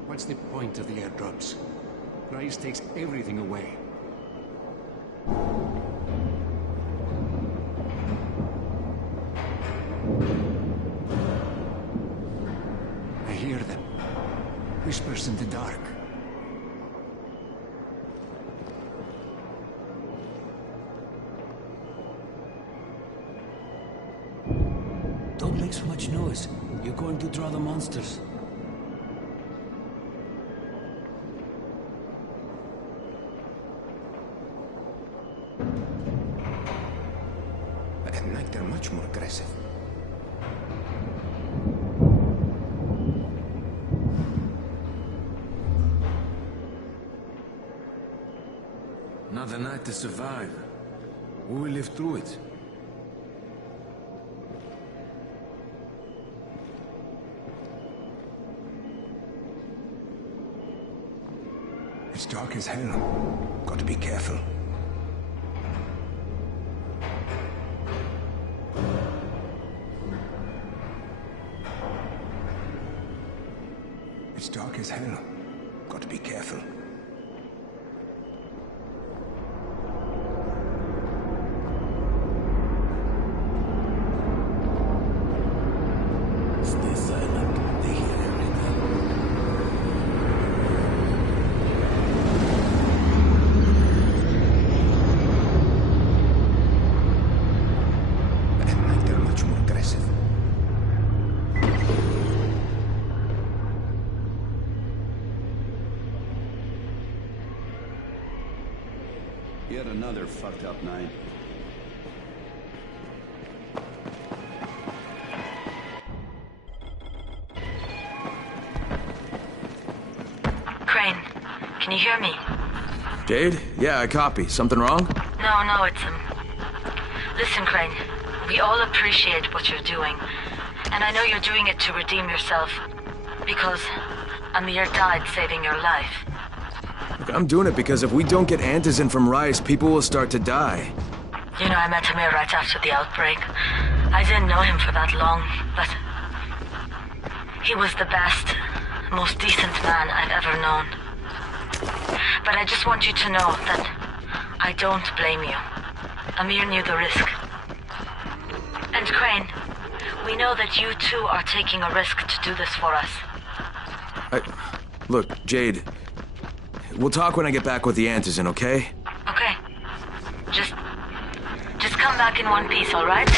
What's the point of the airdrops? Rise takes everything away. I hear them. Whispers in the dark. Don't make so much noise. You're going to draw the monsters. At night they're much more aggressive. Another night to survive. We will live through it. It's dark as hell. Got to be careful. It's dark as hell. Got to be careful. Stay silent. They hear everything. At night they're much more aggressive. Yet another fucked up night. Crane, can you hear me? Jade? Yeah, I copy. Something wrong? No, it's Listen, Crane, we all appreciate what you're doing. And I know you're doing it to redeem yourself. Because Amir died saving your life. Look, I'm doing it because if we don't get Antizin from Rice, people will start to die. You know, I met Amir right after the outbreak. I didn't know him for that long, but he was the best, most decent man I've ever known. But I just want you to know that I don't blame you. Amir knew the risk. And Crane, we know that you too are taking a risk to do this for us. Look, Jade, We'll talk when I get back with the Antizin, okay? Okay. Just come back in one piece, all right?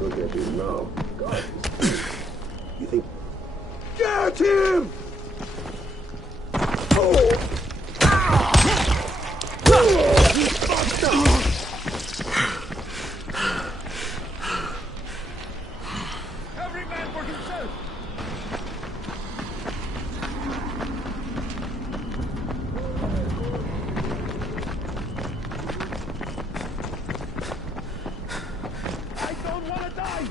Look at him now. God. You think... Get him! Oh! You fucked up! Every man for himself! I don't want to die!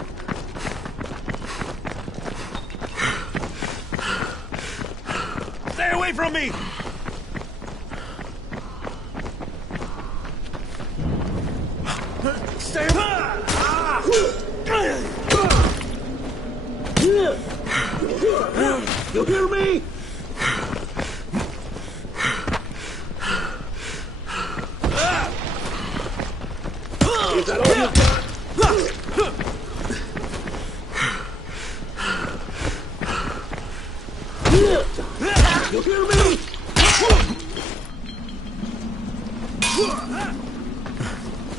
Stay away from me! Stay You hear me? Is that all you got? You hear me?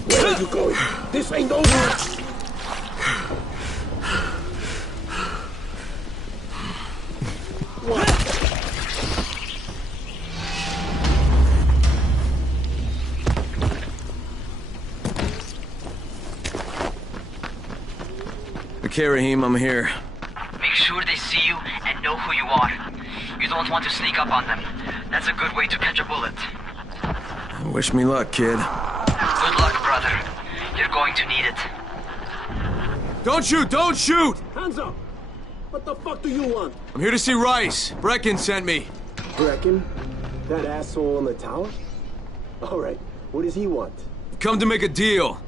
Where are you going? This ain't over! What? Okay, Rahim, I'm here. Make sure they see you and know who you are. You don't want to sneak up on them. That's a good way to catch a bullet. Wish me luck, kid. Good luck, brother. You're going to need it. Don't shoot! Don't shoot! Hands up! What the fuck do you want? I'm here to see Rice. Brecken sent me. Brecken? That asshole in the tower? Alright, what does he want? Come to make a deal.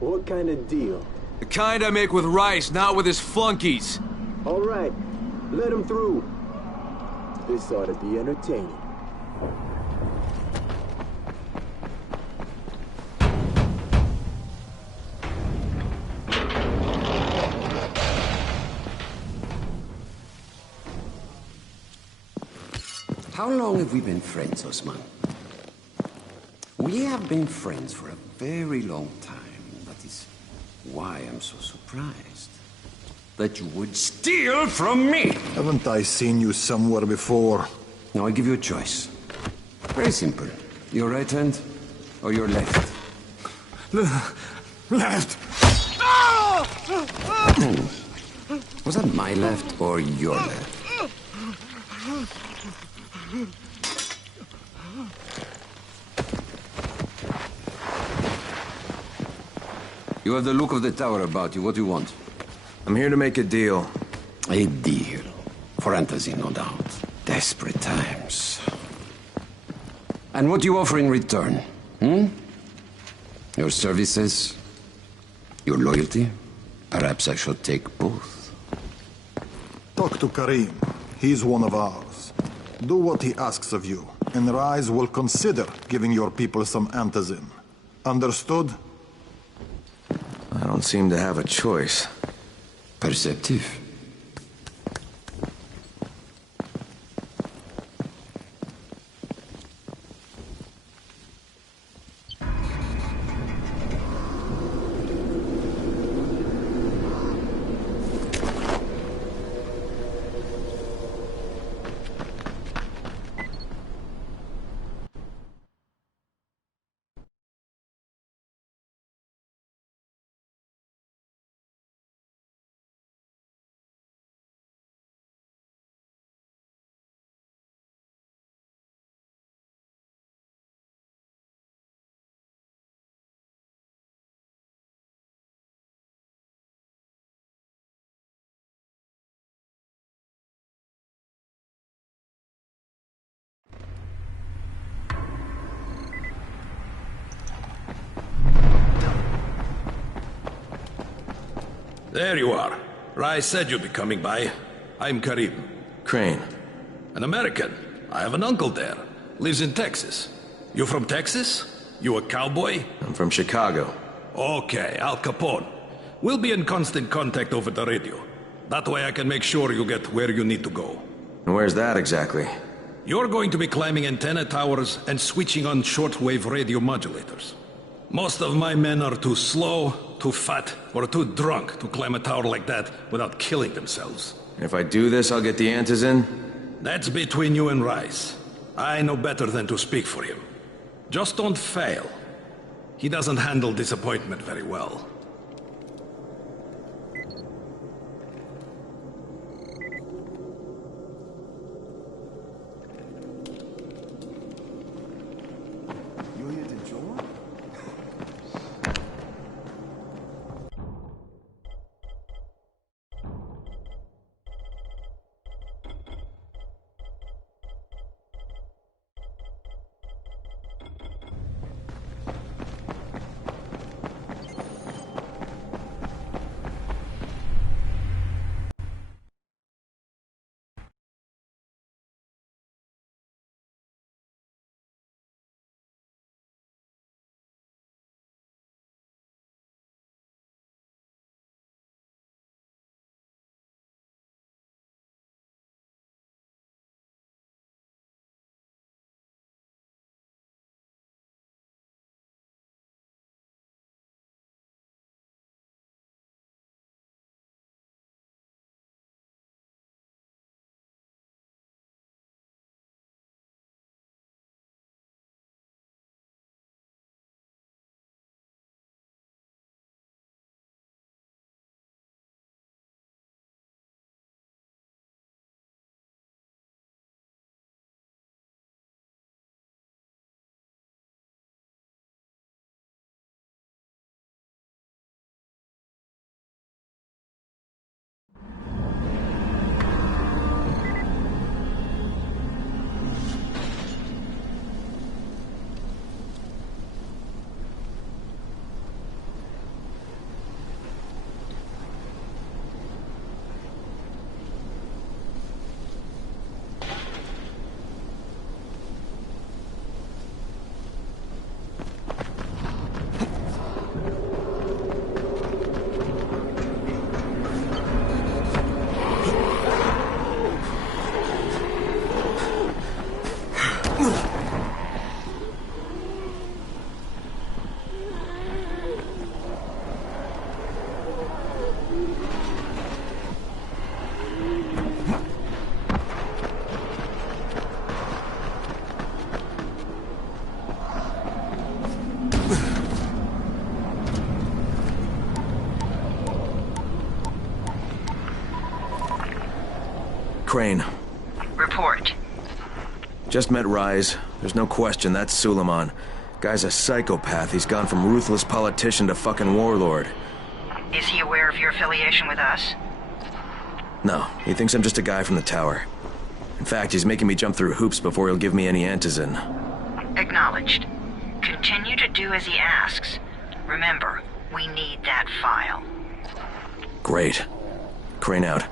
What kind of deal? The kind I make with Rice, not with his flunkies. Alright, let him through. This ought to be entertaining. How long have we been friends, Osman? We have been friends for a very long time. That is why I'm so surprised that you would steal from me. Haven't I seen you somewhere before? Now I give you a choice. Very simple. Your right hand or your left? Left. Was that my left or your left? You have the look of the tower about you. What do you want? I'm here to make a deal. A deal. For Antizin, no doubt. Desperate times. And what do you offer in return? Your services? Your loyalty? Perhaps I should take both. Talk to Karim. He's one of ours. Do what he asks of you, and Rise will consider giving your people some Antizin. Understood? I don't seem to have a choice. Perceptive. There you are. Rai said you'd be coming by. I'm Karim. Crane. An American. I have an uncle there. Lives in Texas. You from Texas? You a cowboy? I'm from Chicago. Okay, Al Capone. We'll be in constant contact over the radio. That way I can make sure you get where you need to go. And where's that exactly? You're going to be climbing antenna towers and switching on shortwave radio modulators. Most of my men are too slow, too fat, or too drunk to climb a tower like that without killing themselves. If I do this, I'll get the Antizin? That's between you and Rice. I know better than to speak for him. Just don't fail. He doesn't handle disappointment very well. You're here to join? Crane. Report. Just met Rise. There's no question that's Suleiman. Guy's a psychopath. He's gone from ruthless politician to fucking warlord. Is he aware of your affiliation with us? No, he thinks I'm just a guy from the tower. In fact, he's making me jump through hoops before he'll give me any Antizin. Acknowledged. Continue to do as he asks. Remember, we need that file. Great. Crane out.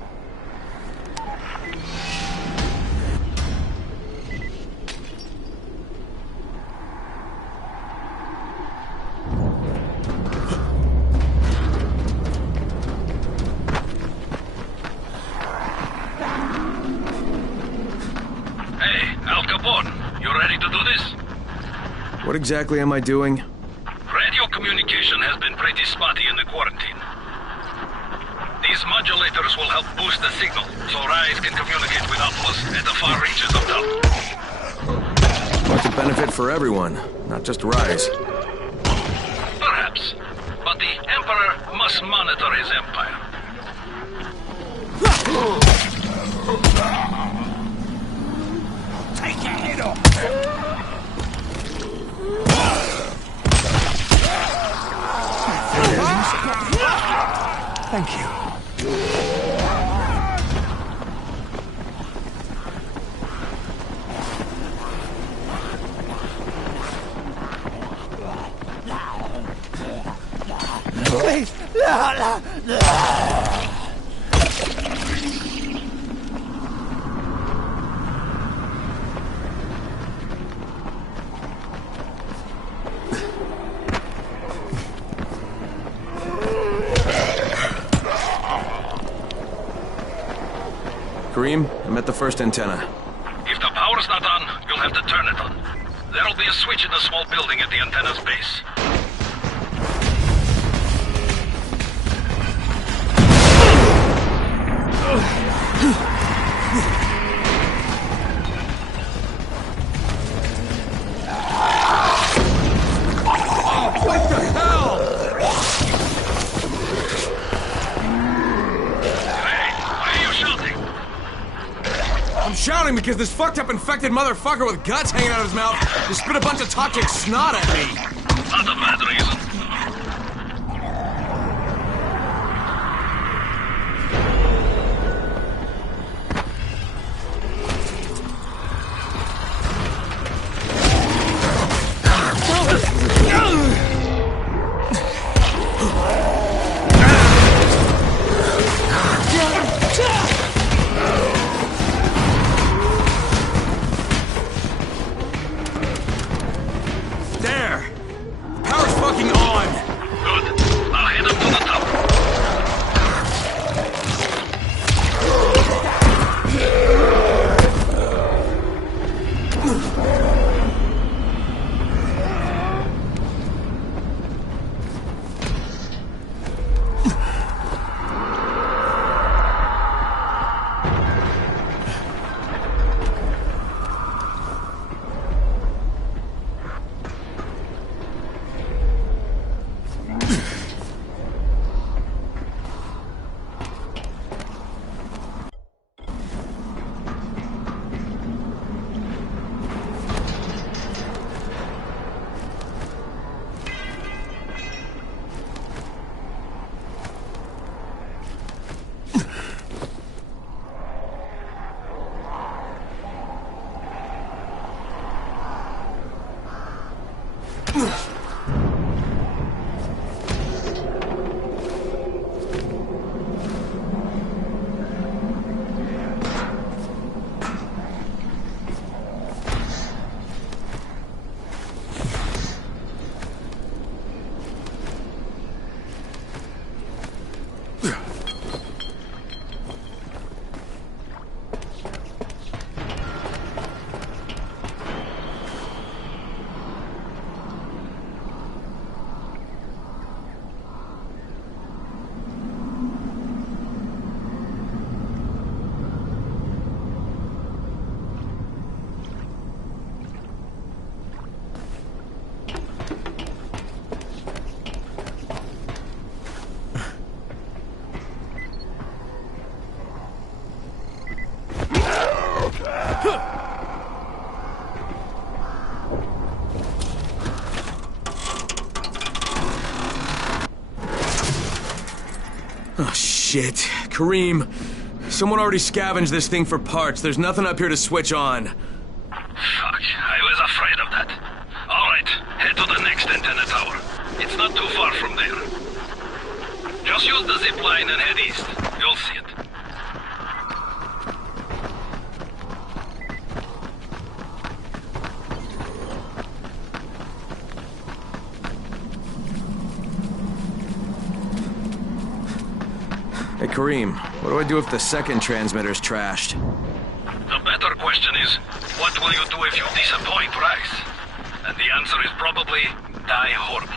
What exactly am I doing? Radio communication has been pretty spotty in the quarantine. These modulators will help boost the signal, so Rise can communicate with Outpost at the far reaches of town. Like a benefit for everyone, not just Rise. Perhaps. But the Emperor must monitor his empire. Take your head off! Thank you. way! Kareem, I'm at the first antenna. If the power's not on, you'll have to turn it on. There'll be a switch in the small building at the antenna's base. What the hell? I'm shouting because this fucked up infected motherfucker with guts hanging out of his mouth just spit a bunch of toxic snot at me. Not a bad reason. There! Power's fucking on! Good. Now head up to the tower. Oh, shit. Kareem, someone already scavenged this thing for parts. There's nothing up here to switch on. Fuck, I was afraid of that. Alright, head to the next antenna tower. It's not too far from there. Just use the zip line and head east. You'll see it. Hey, Kareem, what do I do if the second transmitter's trashed? The better question is, what will you do if you disappoint Rice? And the answer is probably, die horribly.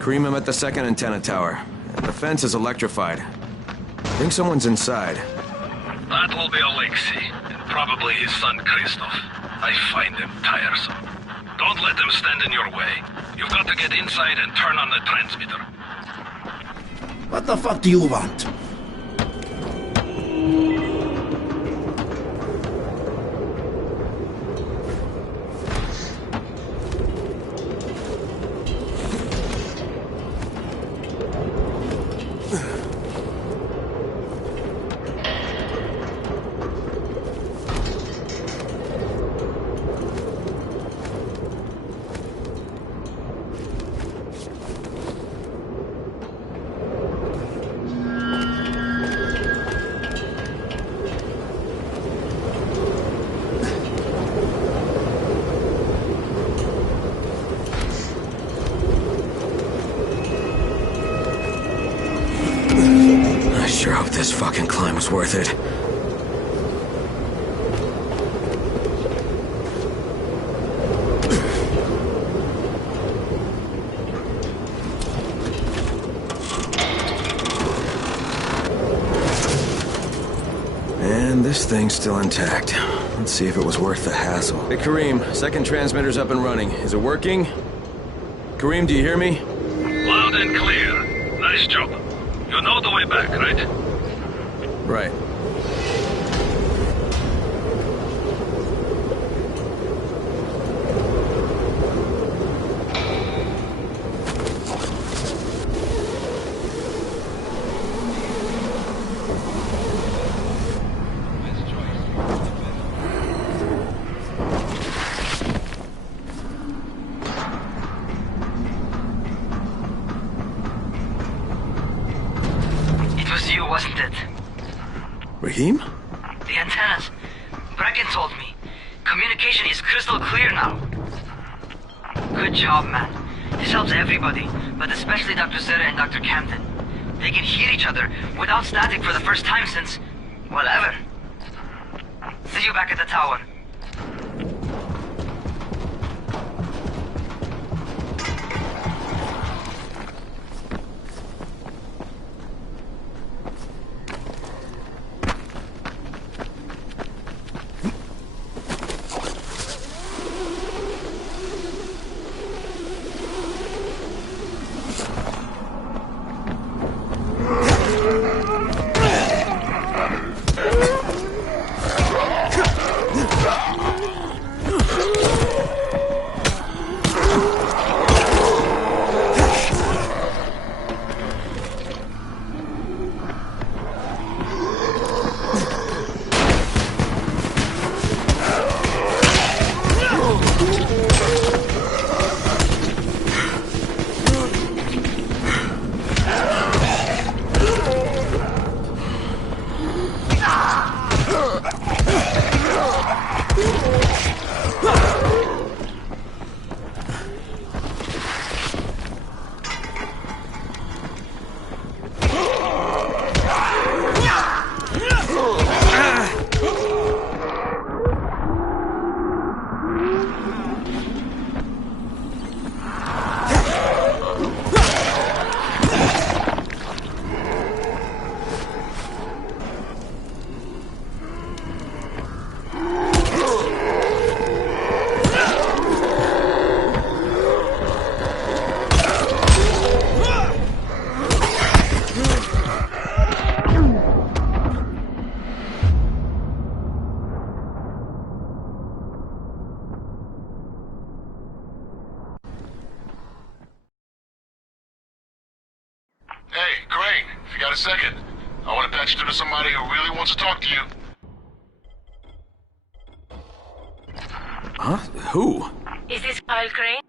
Kareem, I'm at the second antenna tower. The fence is electrified. I think someone's inside. That will be Alexei, and probably his son Christoph. I find them tiresome. Don't let them stand in your way. You've got to get inside and turn on the transmitter. What the fuck do you want? I sure hope this fucking climb was worth it. And this thing's still intact. Let's see if it was worth the hassle. Hey, Kareem, second transmitter's up and running. Is it working? Kareem, do you hear me? Loud and clear. Nice job. You know the way back, right? Right. Wasn't it? Raheem? The antennas. Brecken told me. Communication is crystal clear now. Good job, man. This helps everybody, but especially Dr. Zere and Dr. Camden. They can hear each other without static for the first time since, well, ever. See you back at the tower. Hey, Crane, if you got a second, I want to patch you to somebody who really wants to talk to you. Huh? Who? Is this Kyle Crane?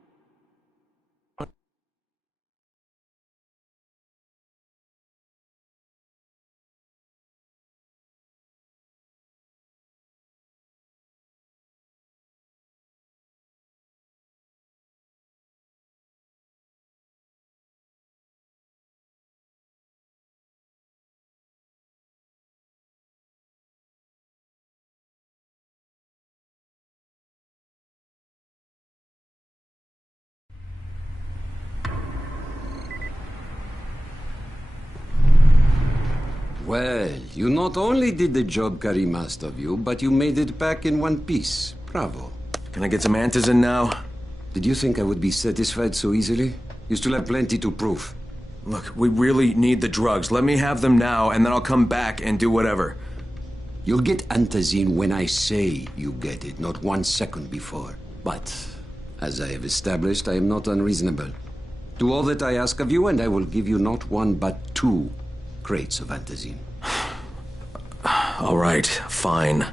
Well, you not only did the job Karim asked of you, but you made it back in one piece. Bravo. Can I get some antizin now? Did you think I would be satisfied so easily? You still have plenty to prove. Look, we really need the drugs. Let me have them now, and then I'll come back and do whatever. You'll get antizin when I say you get it, not 1 second before. But, as I have established, I am not unreasonable. Do all that I ask of you, and I will give you not 1 but 2 crates of antizin. All right, fine.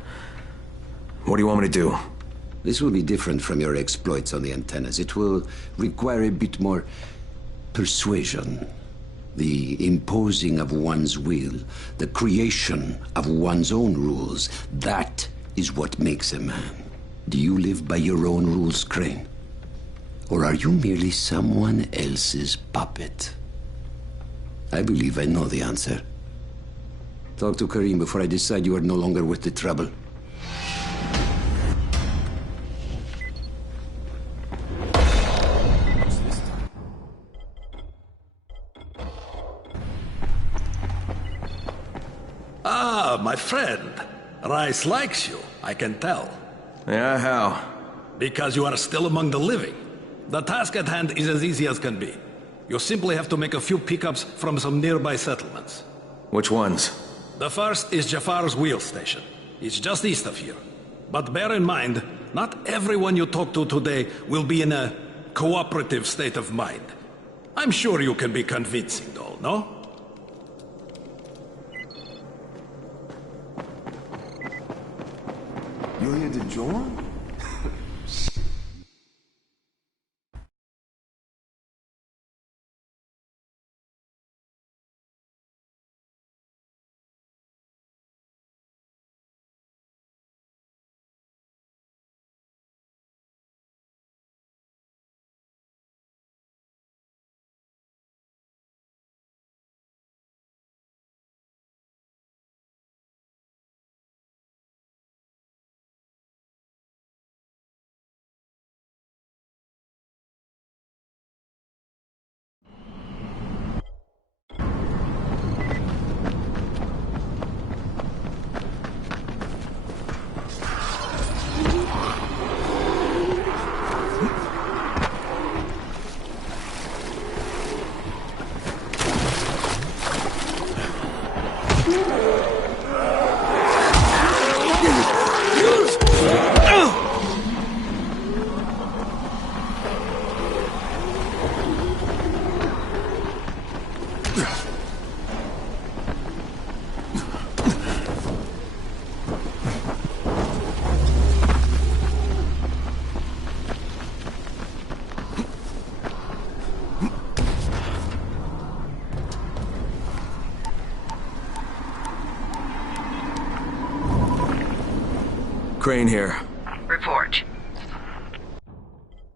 What do you want me to do? This will be different from your exploits on the antennas. It will require a bit more persuasion. The imposing of one's will, the creation of one's own rules. That is what makes a man. Do you live by your own rules, Crane? Or are you merely someone else's puppet? I believe I know the answer. Talk to Karim before I decide you are no longer worth the trouble. Ah, my friend. Rice likes you, I can tell. Yeah, how? Because you are still among the living. The task at hand is as easy as can be. You simply have to make a few pickups from some nearby settlements. Which ones? The first is Jafar's wheel station. It's just east of here. But bear in mind, not everyone you talk to today will be in a cooperative state of mind. I'm sure you can be convincing, though, no? You here to join? Crane here. Report.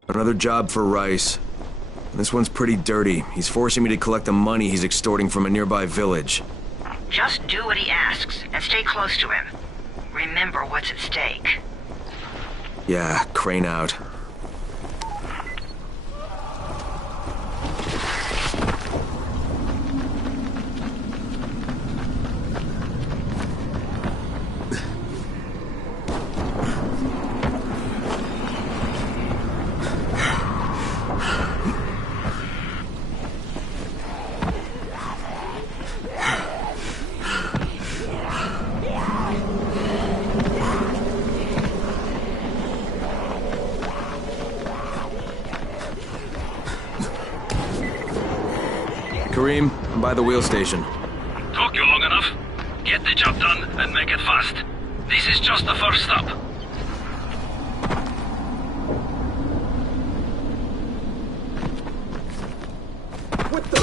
Another job for Rice. This one's pretty dirty. He's forcing me to collect the money he's extorting from a nearby village. Just do what he asks, and stay close to him. Remember what's at stake. Yeah, Crane out. Karim, I'm by the wheel station. Took you long enough? Get the job done and make it fast. This is just the first stop. What the?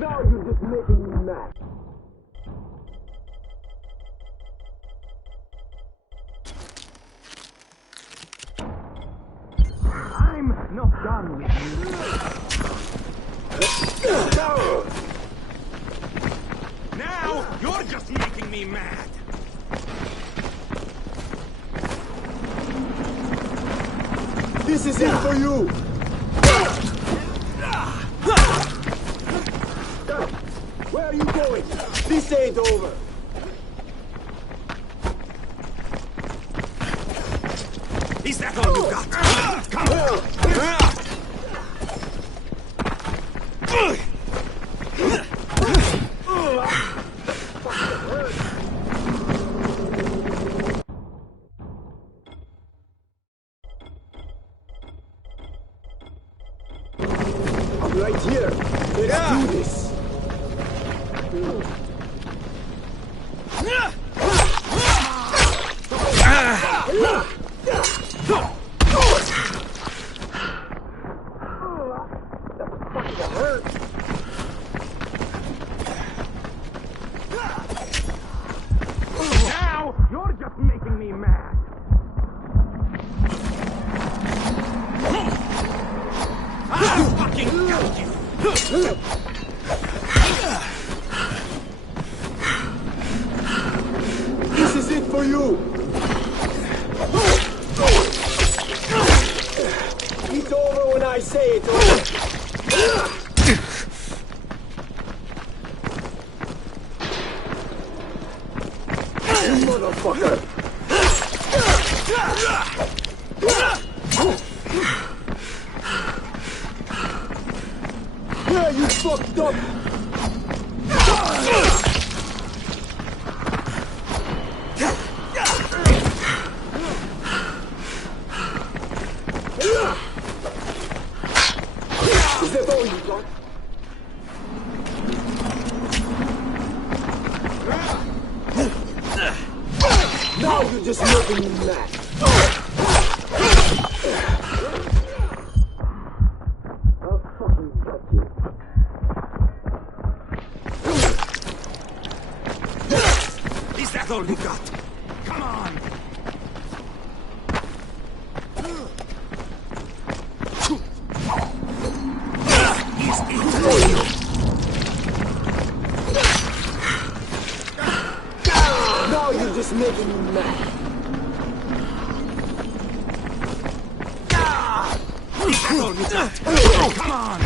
Now you're just making me mad. I'm not done with you. Now you're just making me mad. This is it for you. are you going? This ain't over. Is that all you got? Come on! I'm right here. Let's do this. Now, you're just making me mad. I'll fucking got you. This is it for you. It's over when I say it's over. You motherfucker! Yeah, you fucked up! Is that all you got? Now you're just making me mad. I'll fucking got you. Is that all you got? Come on! Is it for you? Now you're just making me mad. Is that all you got? Oh, come on!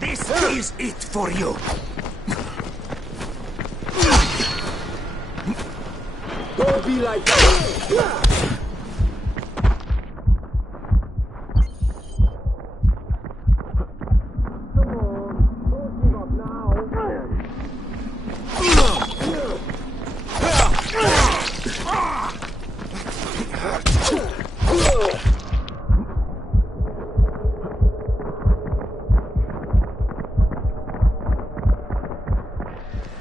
This is it for you. Don't be like that.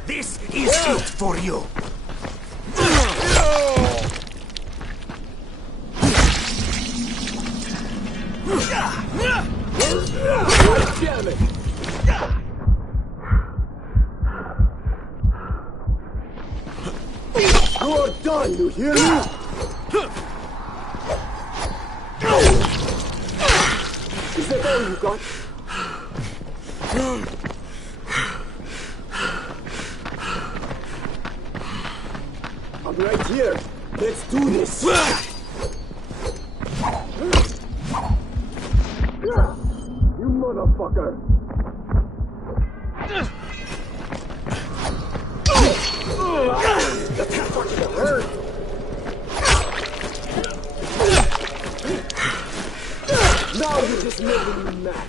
This is it for you. Damn it! You are done, you hear me? Is that all you got? I'm right here. Let's do this. You motherfucker. That fucking hurt. Now you're just making me mad.